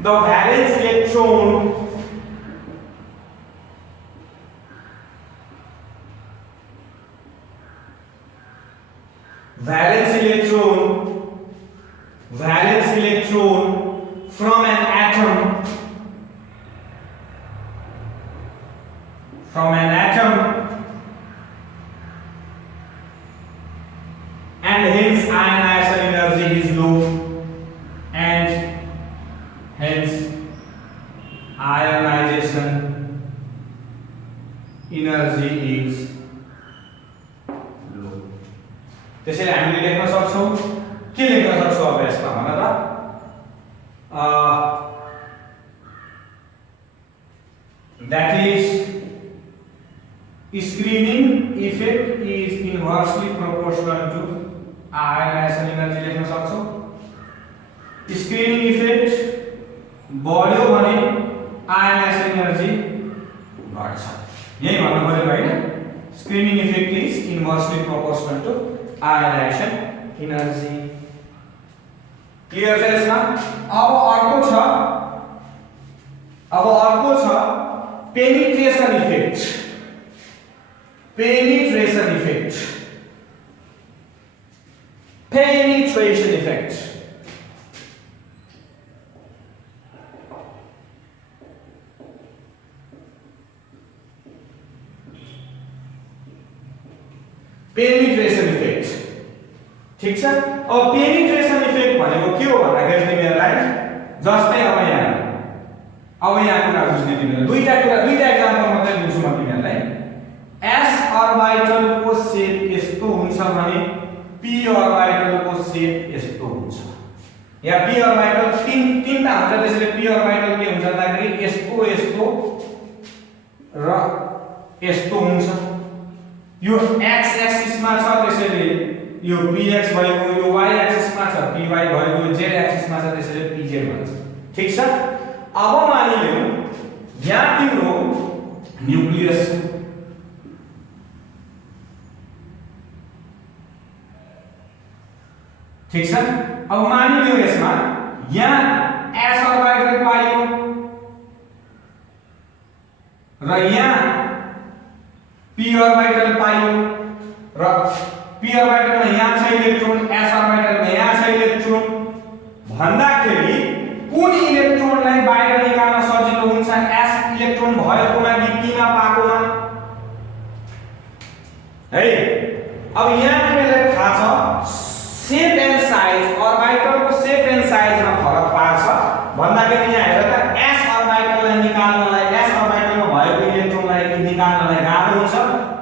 The valence electron from an atom and hence ionization energy is low, and hence ionization energy is low. त्यसैले हामीले लेख्न सक्छौं, के लेख्न सक्छौं अब यसमा भन त, that is screening effect is inversely proportional to ionization energy लेख्न सक्छौं. स्क्रिनिङ इफेक्ट बढ्यो भने आयनाइजेसन एनर्जी घट्छ. यही भन्नु पर्यो हैन. Screening effect is inversely proportional to ionisation energy. Clear छ यसमा? अब अर्को छ पेनिट्रेसन इफेक्ट. Penetration effect. ठीक छ. अब पेनिट्रेसन इफेक्ट भनेको के हो भन्दाखेरि तिमीहरुलाई जस्तै अब यहाँ कुरा बुझ्ने तिमीहरु दुईटा एक्जाम्पल मात्रै दिन्छु म तिमीहरुलाई. s orbital को शेप यस्तो हुन्छ भने p orbital को शेप यस्तो हुन्छ. यहाँ p orbital तीनटा हुन्छ, त्यसैले p orbital के हुन्छ भन्दाखेरि यस्तो र यस्तो हुन्छ. यो x एक्सिस मा छ, त्यसैले यो px भएको, यो y एक्सिस मा छ py भएको, यो z एक्सिस मा छ, त्यसैले pz भन्छ. ठीक छ. अब मानिलियौ यहाँ तिम्रो न्यूक्लियस छ. ठीक छ. अब मानिलियौ यसमा यहाँ s orbital पाइयो र यहाँ p orbital पाइयो र p orbital मा यहाँ छ इलेक्ट्रोन, s orbital मा यहाँ छ इलेक्ट्रोन भन्दाखेरि कुन इलेक्ट्रोनलाई बाहिर निकाल्न सजिलो हुन्छ s इलेक्ट्रोन भएकोमा कि p मा पाएकोमा है। अब यहाँ तिमीलाई थाहा छ शेप एन्ड साइज अर्बिटलको शेप एन्ड साइजमा फरक पार्छ भन्दाखेरि यहाँ हेर त s अर्बिटललाई निकाल्नलाई s अर्बिटलमा भएको इलेक्ट्रोनलाई निकाल्नलाई गाह्रो हुन्छ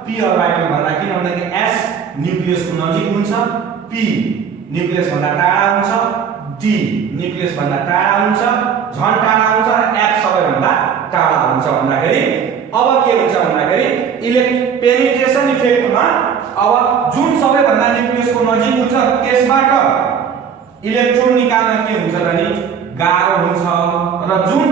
p अर्बिटल भन्दा, किन भन्दाखेरि s न्यूक्लियसको नजिक हुन्छ, p न्यूक्लियस भन्दा टाढा हुन्छ, d न्यूक्लियस भन्दा टाढा हुन्छ, झन् टाढा हुन्छ र f सबैभन्दा टाढा हुन्छ भन्दाखेरि अब के हुन्छ भन्दाखेरि पेनिट्रेसन इफेक्टमा अब जुन सबैभन्दा न्यूक्लियसको नजिक हुन्छ त्यसबाट इलेक्ट्रोन निकाल्न के हुन्छ त नि गाह्रो हुन्छ र जुन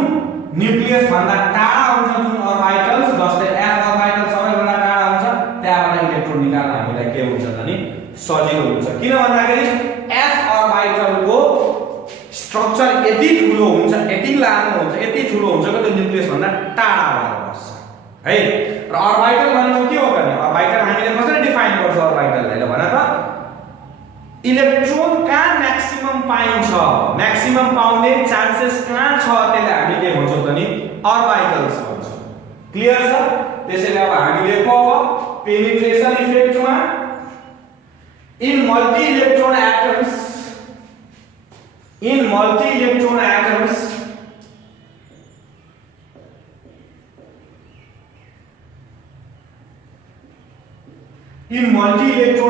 न्यूक्लियस भन्दा टाढा हुन्छ जुन अर्बिटल्स जस्तै f अर्बिटल सबैभन्दा टाढा हुन्छ त्यहाँबाट इलेक्ट्रोन निकाल्न हामीलाई के हुन्छ त नि सजिलो हुन्छ, किन भन्दाखेरि f अर्बिटलको स्ट्रक्चर यति ठुलो हुन्छ, यति लामो हुन्छ, यति ठुलो हुन्छ कि त्यो न्यूक्लियस भन्दा टाढा भएर बस्छ है। र अर्बिटल भनेको के हो त नि अर्बिटल हामीले कसरी डिफाइन गर्छौं अर्बिटललाई ल भन त इलेक्ट्रोन कहाँ म्याक्सिमम पाइन्छ, म्याक्सिमम पाउने चान्सेस कहाँ छ त्यसले हामी के भन्छौं त नि अर्बिटल्स भन्छौं। क्लियर छ? त्यसैले अब हामीले को penetration इफेक्टमा in multi-electron atoms in multi-electron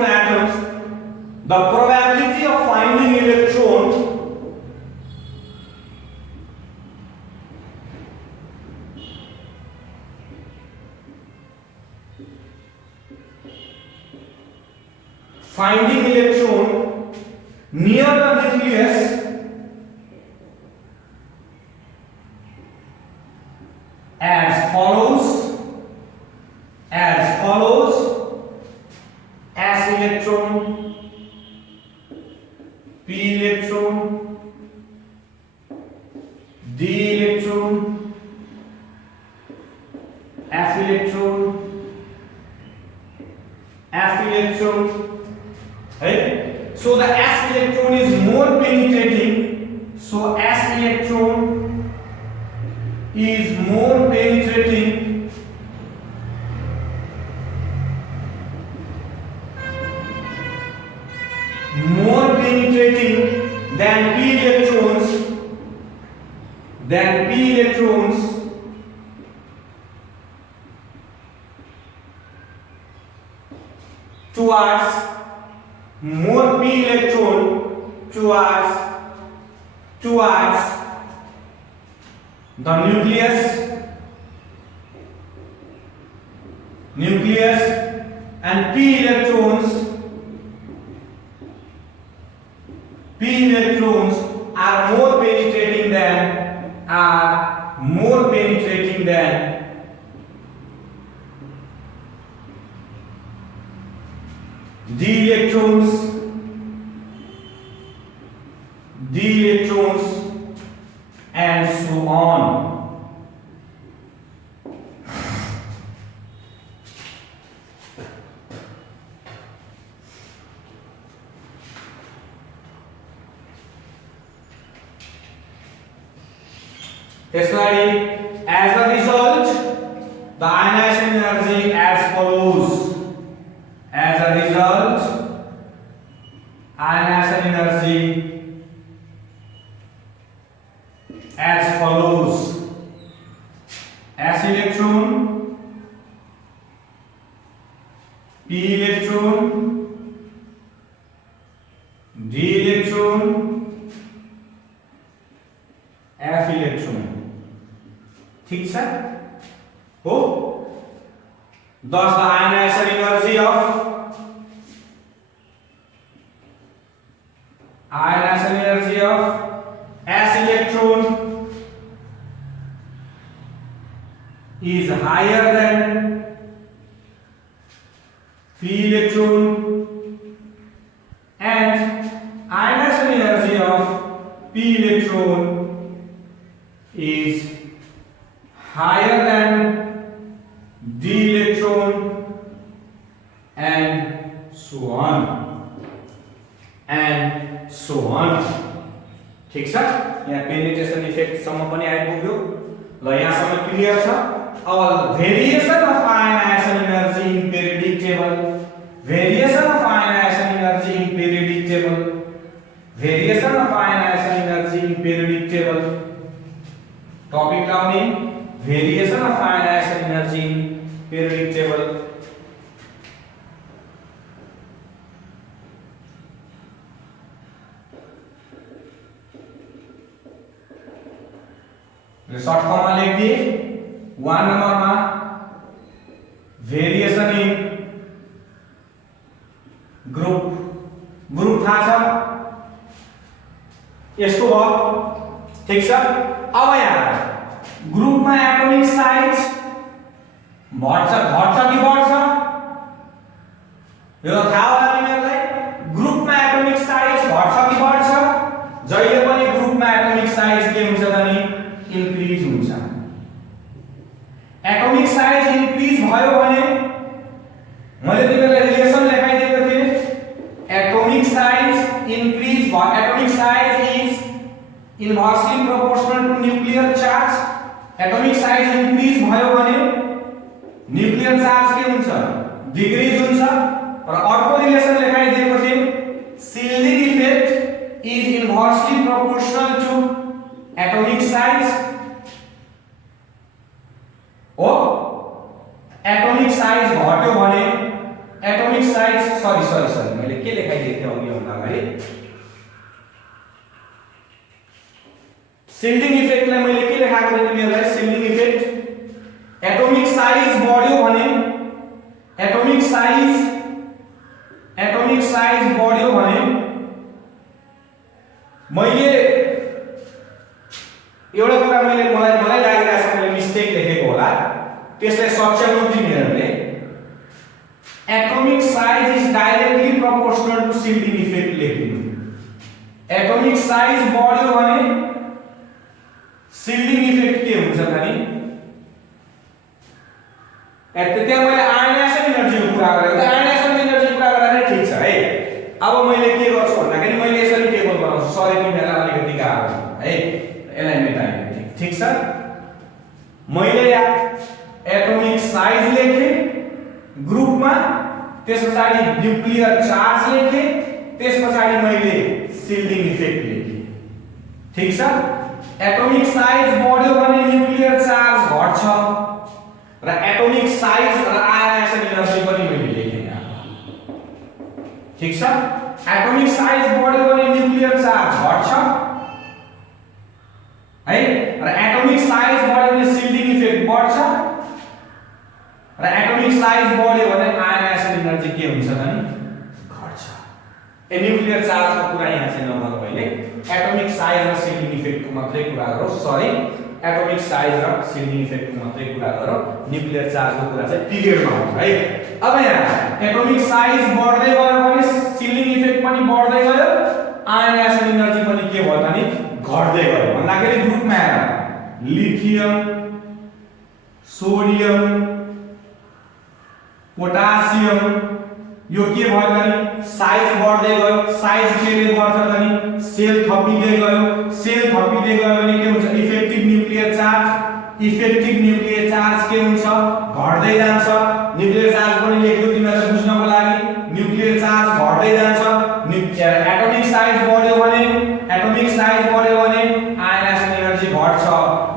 atoms the probability of finding electron near the nucleus as follows s electron, p electron, d electron, f electron, right? So the s electron is more penetrating, so s electron is more penetrating than p electrons towards the nucleus and p electrons are more penetrating than d electrons and so on. As a result, the ionization energy as follows. As a result, ionization energy as follows: s electron, p electron, d electron, f electron. ठीक छ हो? Thus the ionization energy of s electron is higher than p electron and ionization energy of p electron is higher than d electron and so on. ठीक छ, यहाँ penetration effect सम्म पनि आइपुग्यो। ल यहाँसम्म क्लियर छ। अब variation of ionization energy in periodic table, variation of ionization energy in periodic table, variation of ionization energy in periodic table. Topic लाउने variation of ionization energy in periodic table. Short form में लिख दिए 1 number में variation in group था छ यसको भयो। ठीक छ, अब यहाँ ग्रुप में एटॉमिक साइज घट्छ कि बढ्छ यो थाहा होला तिमीहरुलाई। ग्रुप में एटॉमिक साइज घट्छ कि बढ्छ? जहिले पनि ग्रुप में एटॉमिक साइज के हुन्छ त नि इंक्रीज हुन्छ। एटॉमिक साइज इंक्रीज भयो भने मैले तिमीलाई रिलेसन लेखाइदिएको थिए। एटॉमिक साइज इंक्रीज भयो, atomic size is inversely proportional to nuclear charge. Atomic size increase भयो भने न्यूक्लियर चार्ज के हुन्छ? डिक्रीज हुन्छ। र अर्को रिलेसन लेखाइदिएको थिए shielding effect is inversely proportional to atomic size. ओ एटॉमिक साइज घट्यो भने एटॉमिक साइज सरी मैले के लेखाइदिएको थिएँ अघि भन्दा अगाडि शिल्डिङ इफेक्टलाई मैले के लेखाएको थिएँ तिमीहरुलाई? शिल्डिङ इफेक्ट एटॉमिक साइज बढ्यो भने एटॉमिक साइज बढ्यो भने मैले एउटा कुरा मलाई लागिरहेको छ मैले मिस्टेक लेखेको होला, त्यसलाई सच्याउनु तिमीहरुले। Atomic size is directly proportional to shielding effect लेखिनु। एटॉमिक साइज बढ्यो भने शिल्डिङ इफेक्ट के हुन्छ त नि? त्यहाँ मैले आयनाइजेसन एनर्जीको कुरा गरेको थिएँ। आयनाइजेसन एनर्जीको कुरा गर्दा ठिक छ है। अब मैले के गर्छु भन्दाखेरि मैले यसरी टेबल बनाउँछु। सरी तिमीहरुलाई अलिकति गाह्रो है, एलाइनमेन्ट आइदियो। ठीक छ, मैले यहाँ एटॉमिक साइज लेखे ग्रुप में, त्यसपछि न्यूक्लियर चार्ज लेखे, त्यसपछि मैले शिल्डिङ इफेक्ट लेखे। ठीक छ, एटॉमिक साइज बढ्यो भने न्यूक्लियर चार्ज घट्छ र एटॉमिक साइज र आयनाइजेसन एनर्जी पनि मैले लेखे यहाँ। ठीक छ, एटॉमिक साइज बढ्यो भने न्यूक्लियर चार्ज घट्छ है, र एटॉमिक साइज बढ्यो भने शिल्डिङ इफेक्ट बढ्छ र एटॉमिक साइज बढ्यो भने आयनाइजेसन एनर्जी के हुन्छ त नि? घट्छ। न्यूक्लियर चार्ज को कुरा यहाँ चाहिँ नगरौँ अहिले, एटॉमिक साइज र शिल्डिङ इफेक्ट को मात्रै कुरा गरौँ। सरी, एटॉमिक साइज र शिल्डिङ इफेक्ट को मात्रै कुरा गरौँ। न्यूक्लियर चार्ज को कुरा चाहिँ पिरियडमा हुन्छ है। अब यहाँ एटॉमिक साइज बढ्दै गयो भने शिल्डिङ इफेक्ट पनि बढ्दै गयो, आयनाइजेसन एनर्जी पनि के भयो त नि? घट्दै गयो। भन्दाखेरि ग्रुपमा आएर लिथियम, सोडियम, पोटासियम यो के भयो त नि? साइज बढ्दै गयो। साइज केले बढ्छ त नि? सेल थपिँदै गयो। सेल थपिँदै गयो भने के हुन्छ? Effective nuclear charge. Effective nuclear charge के हुन्छ? घट्दै जान्छ। न्यूक्लियर चार्ज पनि लेख्नु तिमीहरुलाई बुझ्नको लागि। न्यूक्लियर चार्ज घट्दै जान्छ। एटॉमिक साइज बढ्यो भने आयनाइजेसन एनर्जी घट्छ।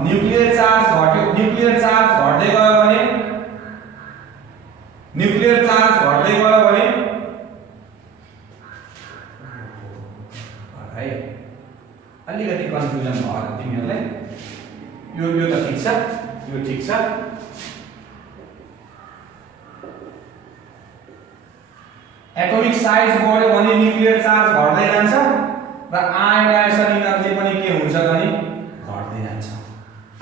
न्यूक्लियर चार्ज घट्दै गयो भने है अलिकति कन्फ्युजन भयो तिमीहरुलाई। यो त ठीक छ, यो ठीक छ। एटॉमिक साइज बढ्यो भने न्यूक्लियर चार्ज घट्दै जान्छ र आयनाइजेसन एनर्जी पनि के हुन्छ त नि? घट्दै जान्छ।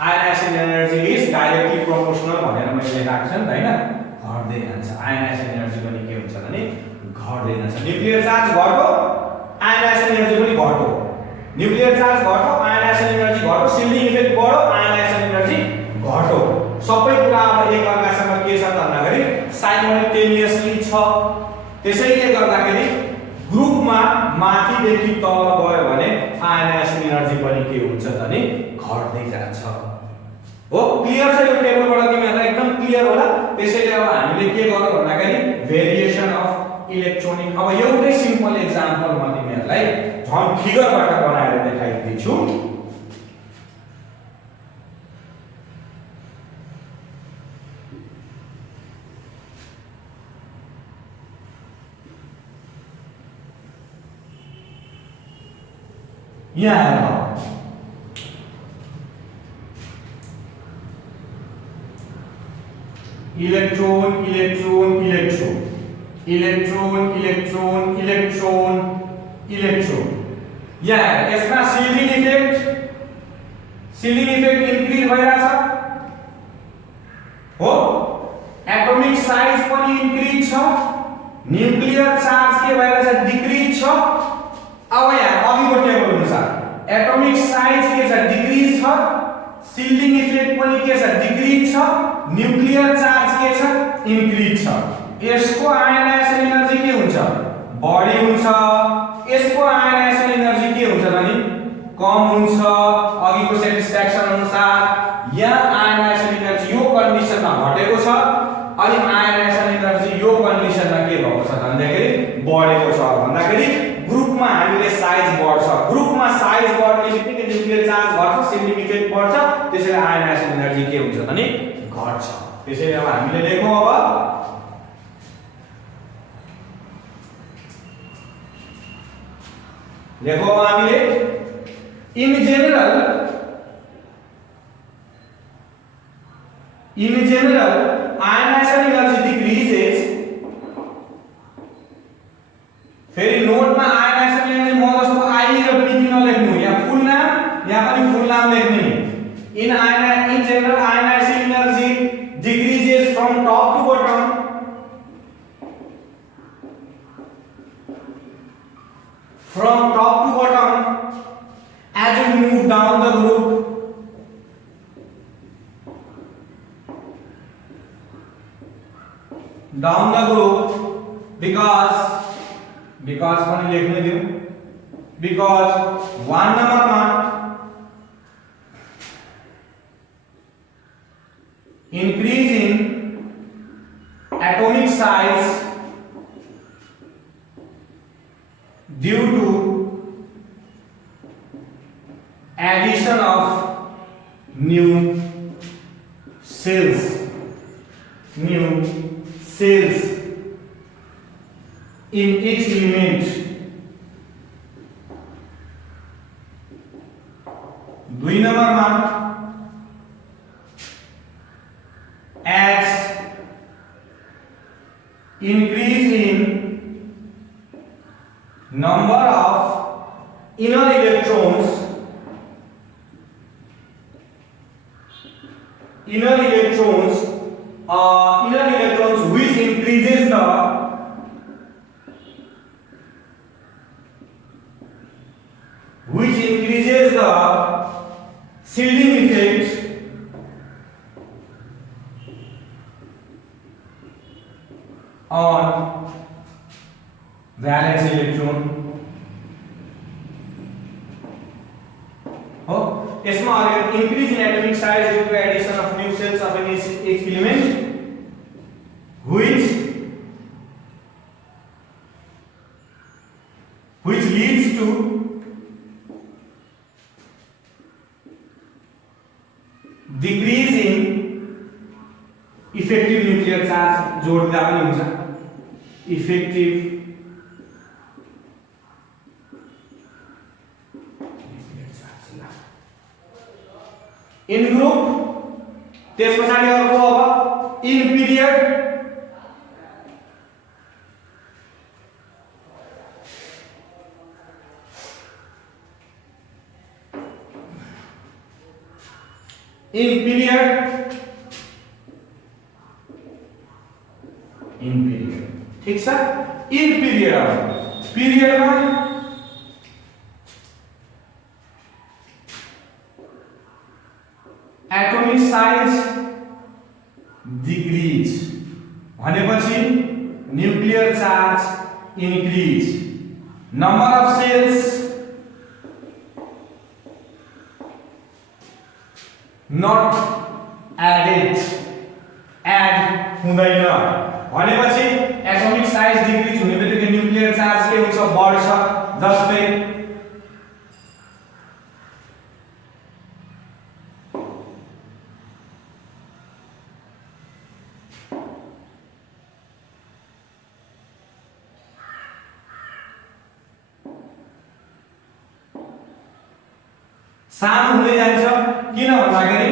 Ionisation energy is directly proportional भनेर मैले लेखेको छु नि त हैन? घट्दै जान्छ। आयनाइजेसन एनर्जी पनि के हुन्छ त नि? घट्दै जान्छ। न्यूक्लियर चार्ज घट्यो, आयनाइजेसन एनर्जी पनि घट्यो। न्यूक्लियर चार्ज घट्यो, आयनाइजेसन एनर्जी घट्यो, शिल्डिङ इफेक्ट बढ्यो, आयनाइजेसन एनर्जी घट्यो। सबै कुरा अब एक अर्कासँग के छ भन्दाखेरि साइमल्टेनियसली छ। त्यसैले गर्दाखेरि ग्रुपमा माथिदेखि तल गयो भने आयनाइजेसन एनर्जी पनि के हुन्छ त नि घट्दै जान्छ हो क्लियर छ यो टेबलबाट तिमीहरुलाई एकदम क्लियर होला त्यसैले अब हामीले के गर्नु भन्दाखेरि भेरिएसन अफ इलेक्ट्रोनिक अब एउटै सिम्पल एक्जाम्पल म तिमीहरुलाई झन् फिगरबाट बनाएर देखाइदिन्छु यहाँ electron electron electron electron electron electron electron यहाँ यसमा सिलिङ इफेक्ट इन्क्रिज भइरहेछ हो एटोमिक साइज पनि इन्क्रिज छ न्यूक्लियर चार्ज के भइरहेछ डिक्रिज छ अब यहाँ अघिको टेबल अनुसार एटोमिक साइज के छ डिक्रिज छ सिलिङ इफेक्ट पनि के छ डिक्रिज छ न्यूक्लियर चार्ज के छ इन्क्रिज छ यसको आयनाइजेसन एनर्जी के हुन्छ बढी हुन्छ यसको आयनाइजेसन एनर्जी के हुन्छ त नि कम हुन्छ अघिको सेटिस्फ्याक्सन अनुसार यहाँ आयनाइजेसन एनर्जी यो कन्डिसनमा घटेको छ अनि आयनाइजेसन एनर्जी यो कन्डिसनमा के भएको छ भन्दाखेरि बढेको छ भन्दाखेरि ग्रुपमा हामीले साइज बढ्छ ग्रुपमा साइज बढ्ने बित्तिकै न्यूक्लियर चार्ज घट्छ सिलिङ इफेक्ट बढ्छ त्यसैले आयनाइजेसन एनर्जी के हुन्छ त नि घट्छ त्यसैले अब हामीले लेखौं अब लेखौं हामीले in general ionization energy decreases फेरि नोटमा आयनाइजेसन एनर्जी म जस्तो आई र पी नलेख्नु यहाँ फुल नाम यहाँ पनि फुल नाम लेख्ने in general ionization energy decreases from top to bottom as you move down the group because पनि लेख्न दिऊ because 1 नम्बरमा increase in atomic size due to addition of new cells in each element 2 नम्बरमा as increase in number of inner electrons which increases the shielding effect on valence electron हो यसमा increase in atomic size due to addition of new cells of each element which leads to decrease in effective nuclear charge जोड्दा पनि हुन्छ effective nuclear charge in group त्यसपछि अर्को अब in period ठीक छ in पिरियडमा atomic size decrease भनेपछि nuclear charge increase number of cells not added, add हुँदैन भनेपछि एटमिक साइज डिक्रिज हुने बित्तिकै न्यूक्लियर चार्ज के हुन्छ बढ्छ। जस्तै सानो हुँदै जान्छ किन भन्दाखेरि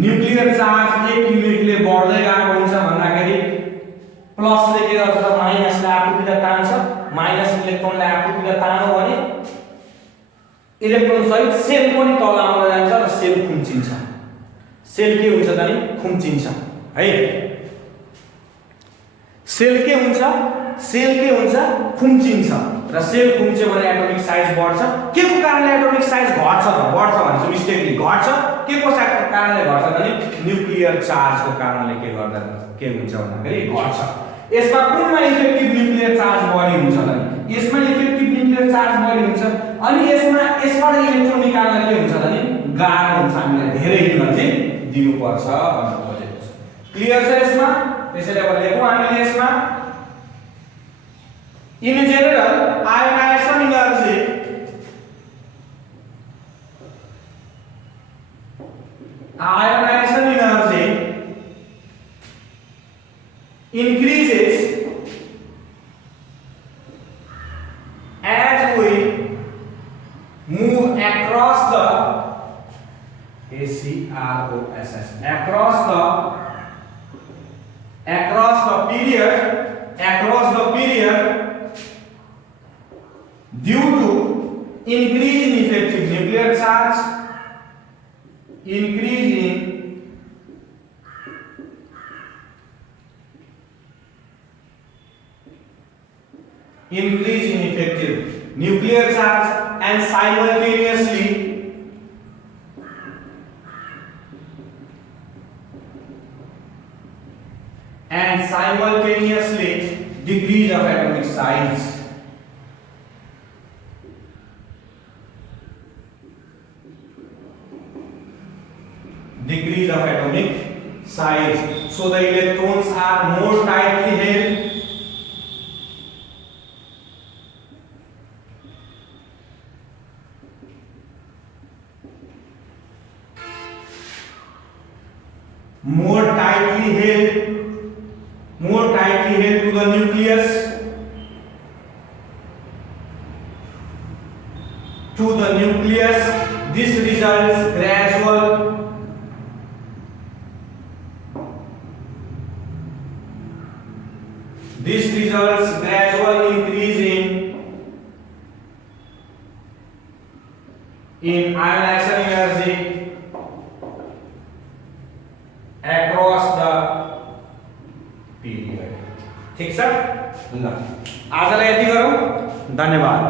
न्यूक्लियर चार्ज एक युनिटले बढ्दै गएको हुन्छ भन्दाखेरि प्लसले के गर्छ त माइनसले आफूतिर तान्छ, माइनस इलेक्ट्रोनले आफूतिर तान्यो भने इलेक्ट्रोन सहित सेल पनि तल आउँदै जान्छ र सेल खुम्चिन्छ। सेल के हुन्छ त नि खुम्चिन्छ है। सेल के हुन्छ खुम्चिन्छ र सेल खुम्च्यो भने एटमिक साइज बढ्छ। के को कारणले एटमिक साइज घट्छ भने चाहिँ मिस्टेकली घट्छ। के को कारणले घट्छ भने न्यूक्लियर चार्जको कारणले के हुन्छ भन्दाखेरि घट्छ। यसमा कुनमा इफेक्टिभ न्यूक्लियर चार्ज बढी हुन्छ भने यसमा इफेक्टिभ न्यूक्लियर चार्ज बढी हुन्छ अनि यसबाट इलेक्ट्रोन निकाल्न के हुन्छ भने गाह्रो हुन्छ, हामीलाई धेरै इनर्जी दिनुपर्छ भन्नु खोजेको छ। क्लियर छ यसमा? त्यसैले अब लेखौँ हामीले यसमा in general ionization energy increases as we move across the period due to increase in effective nuclear charge, increase in effective nuclear charge and simultaneously decrease of atomic size. Decrease of atomic size. So the electrons are more tightly held. More tightly held to the nucleus. This results gradual increase in ionization energy across the period. ठीक छ? ल आजलाई यति गरौँ। धन्यवाद।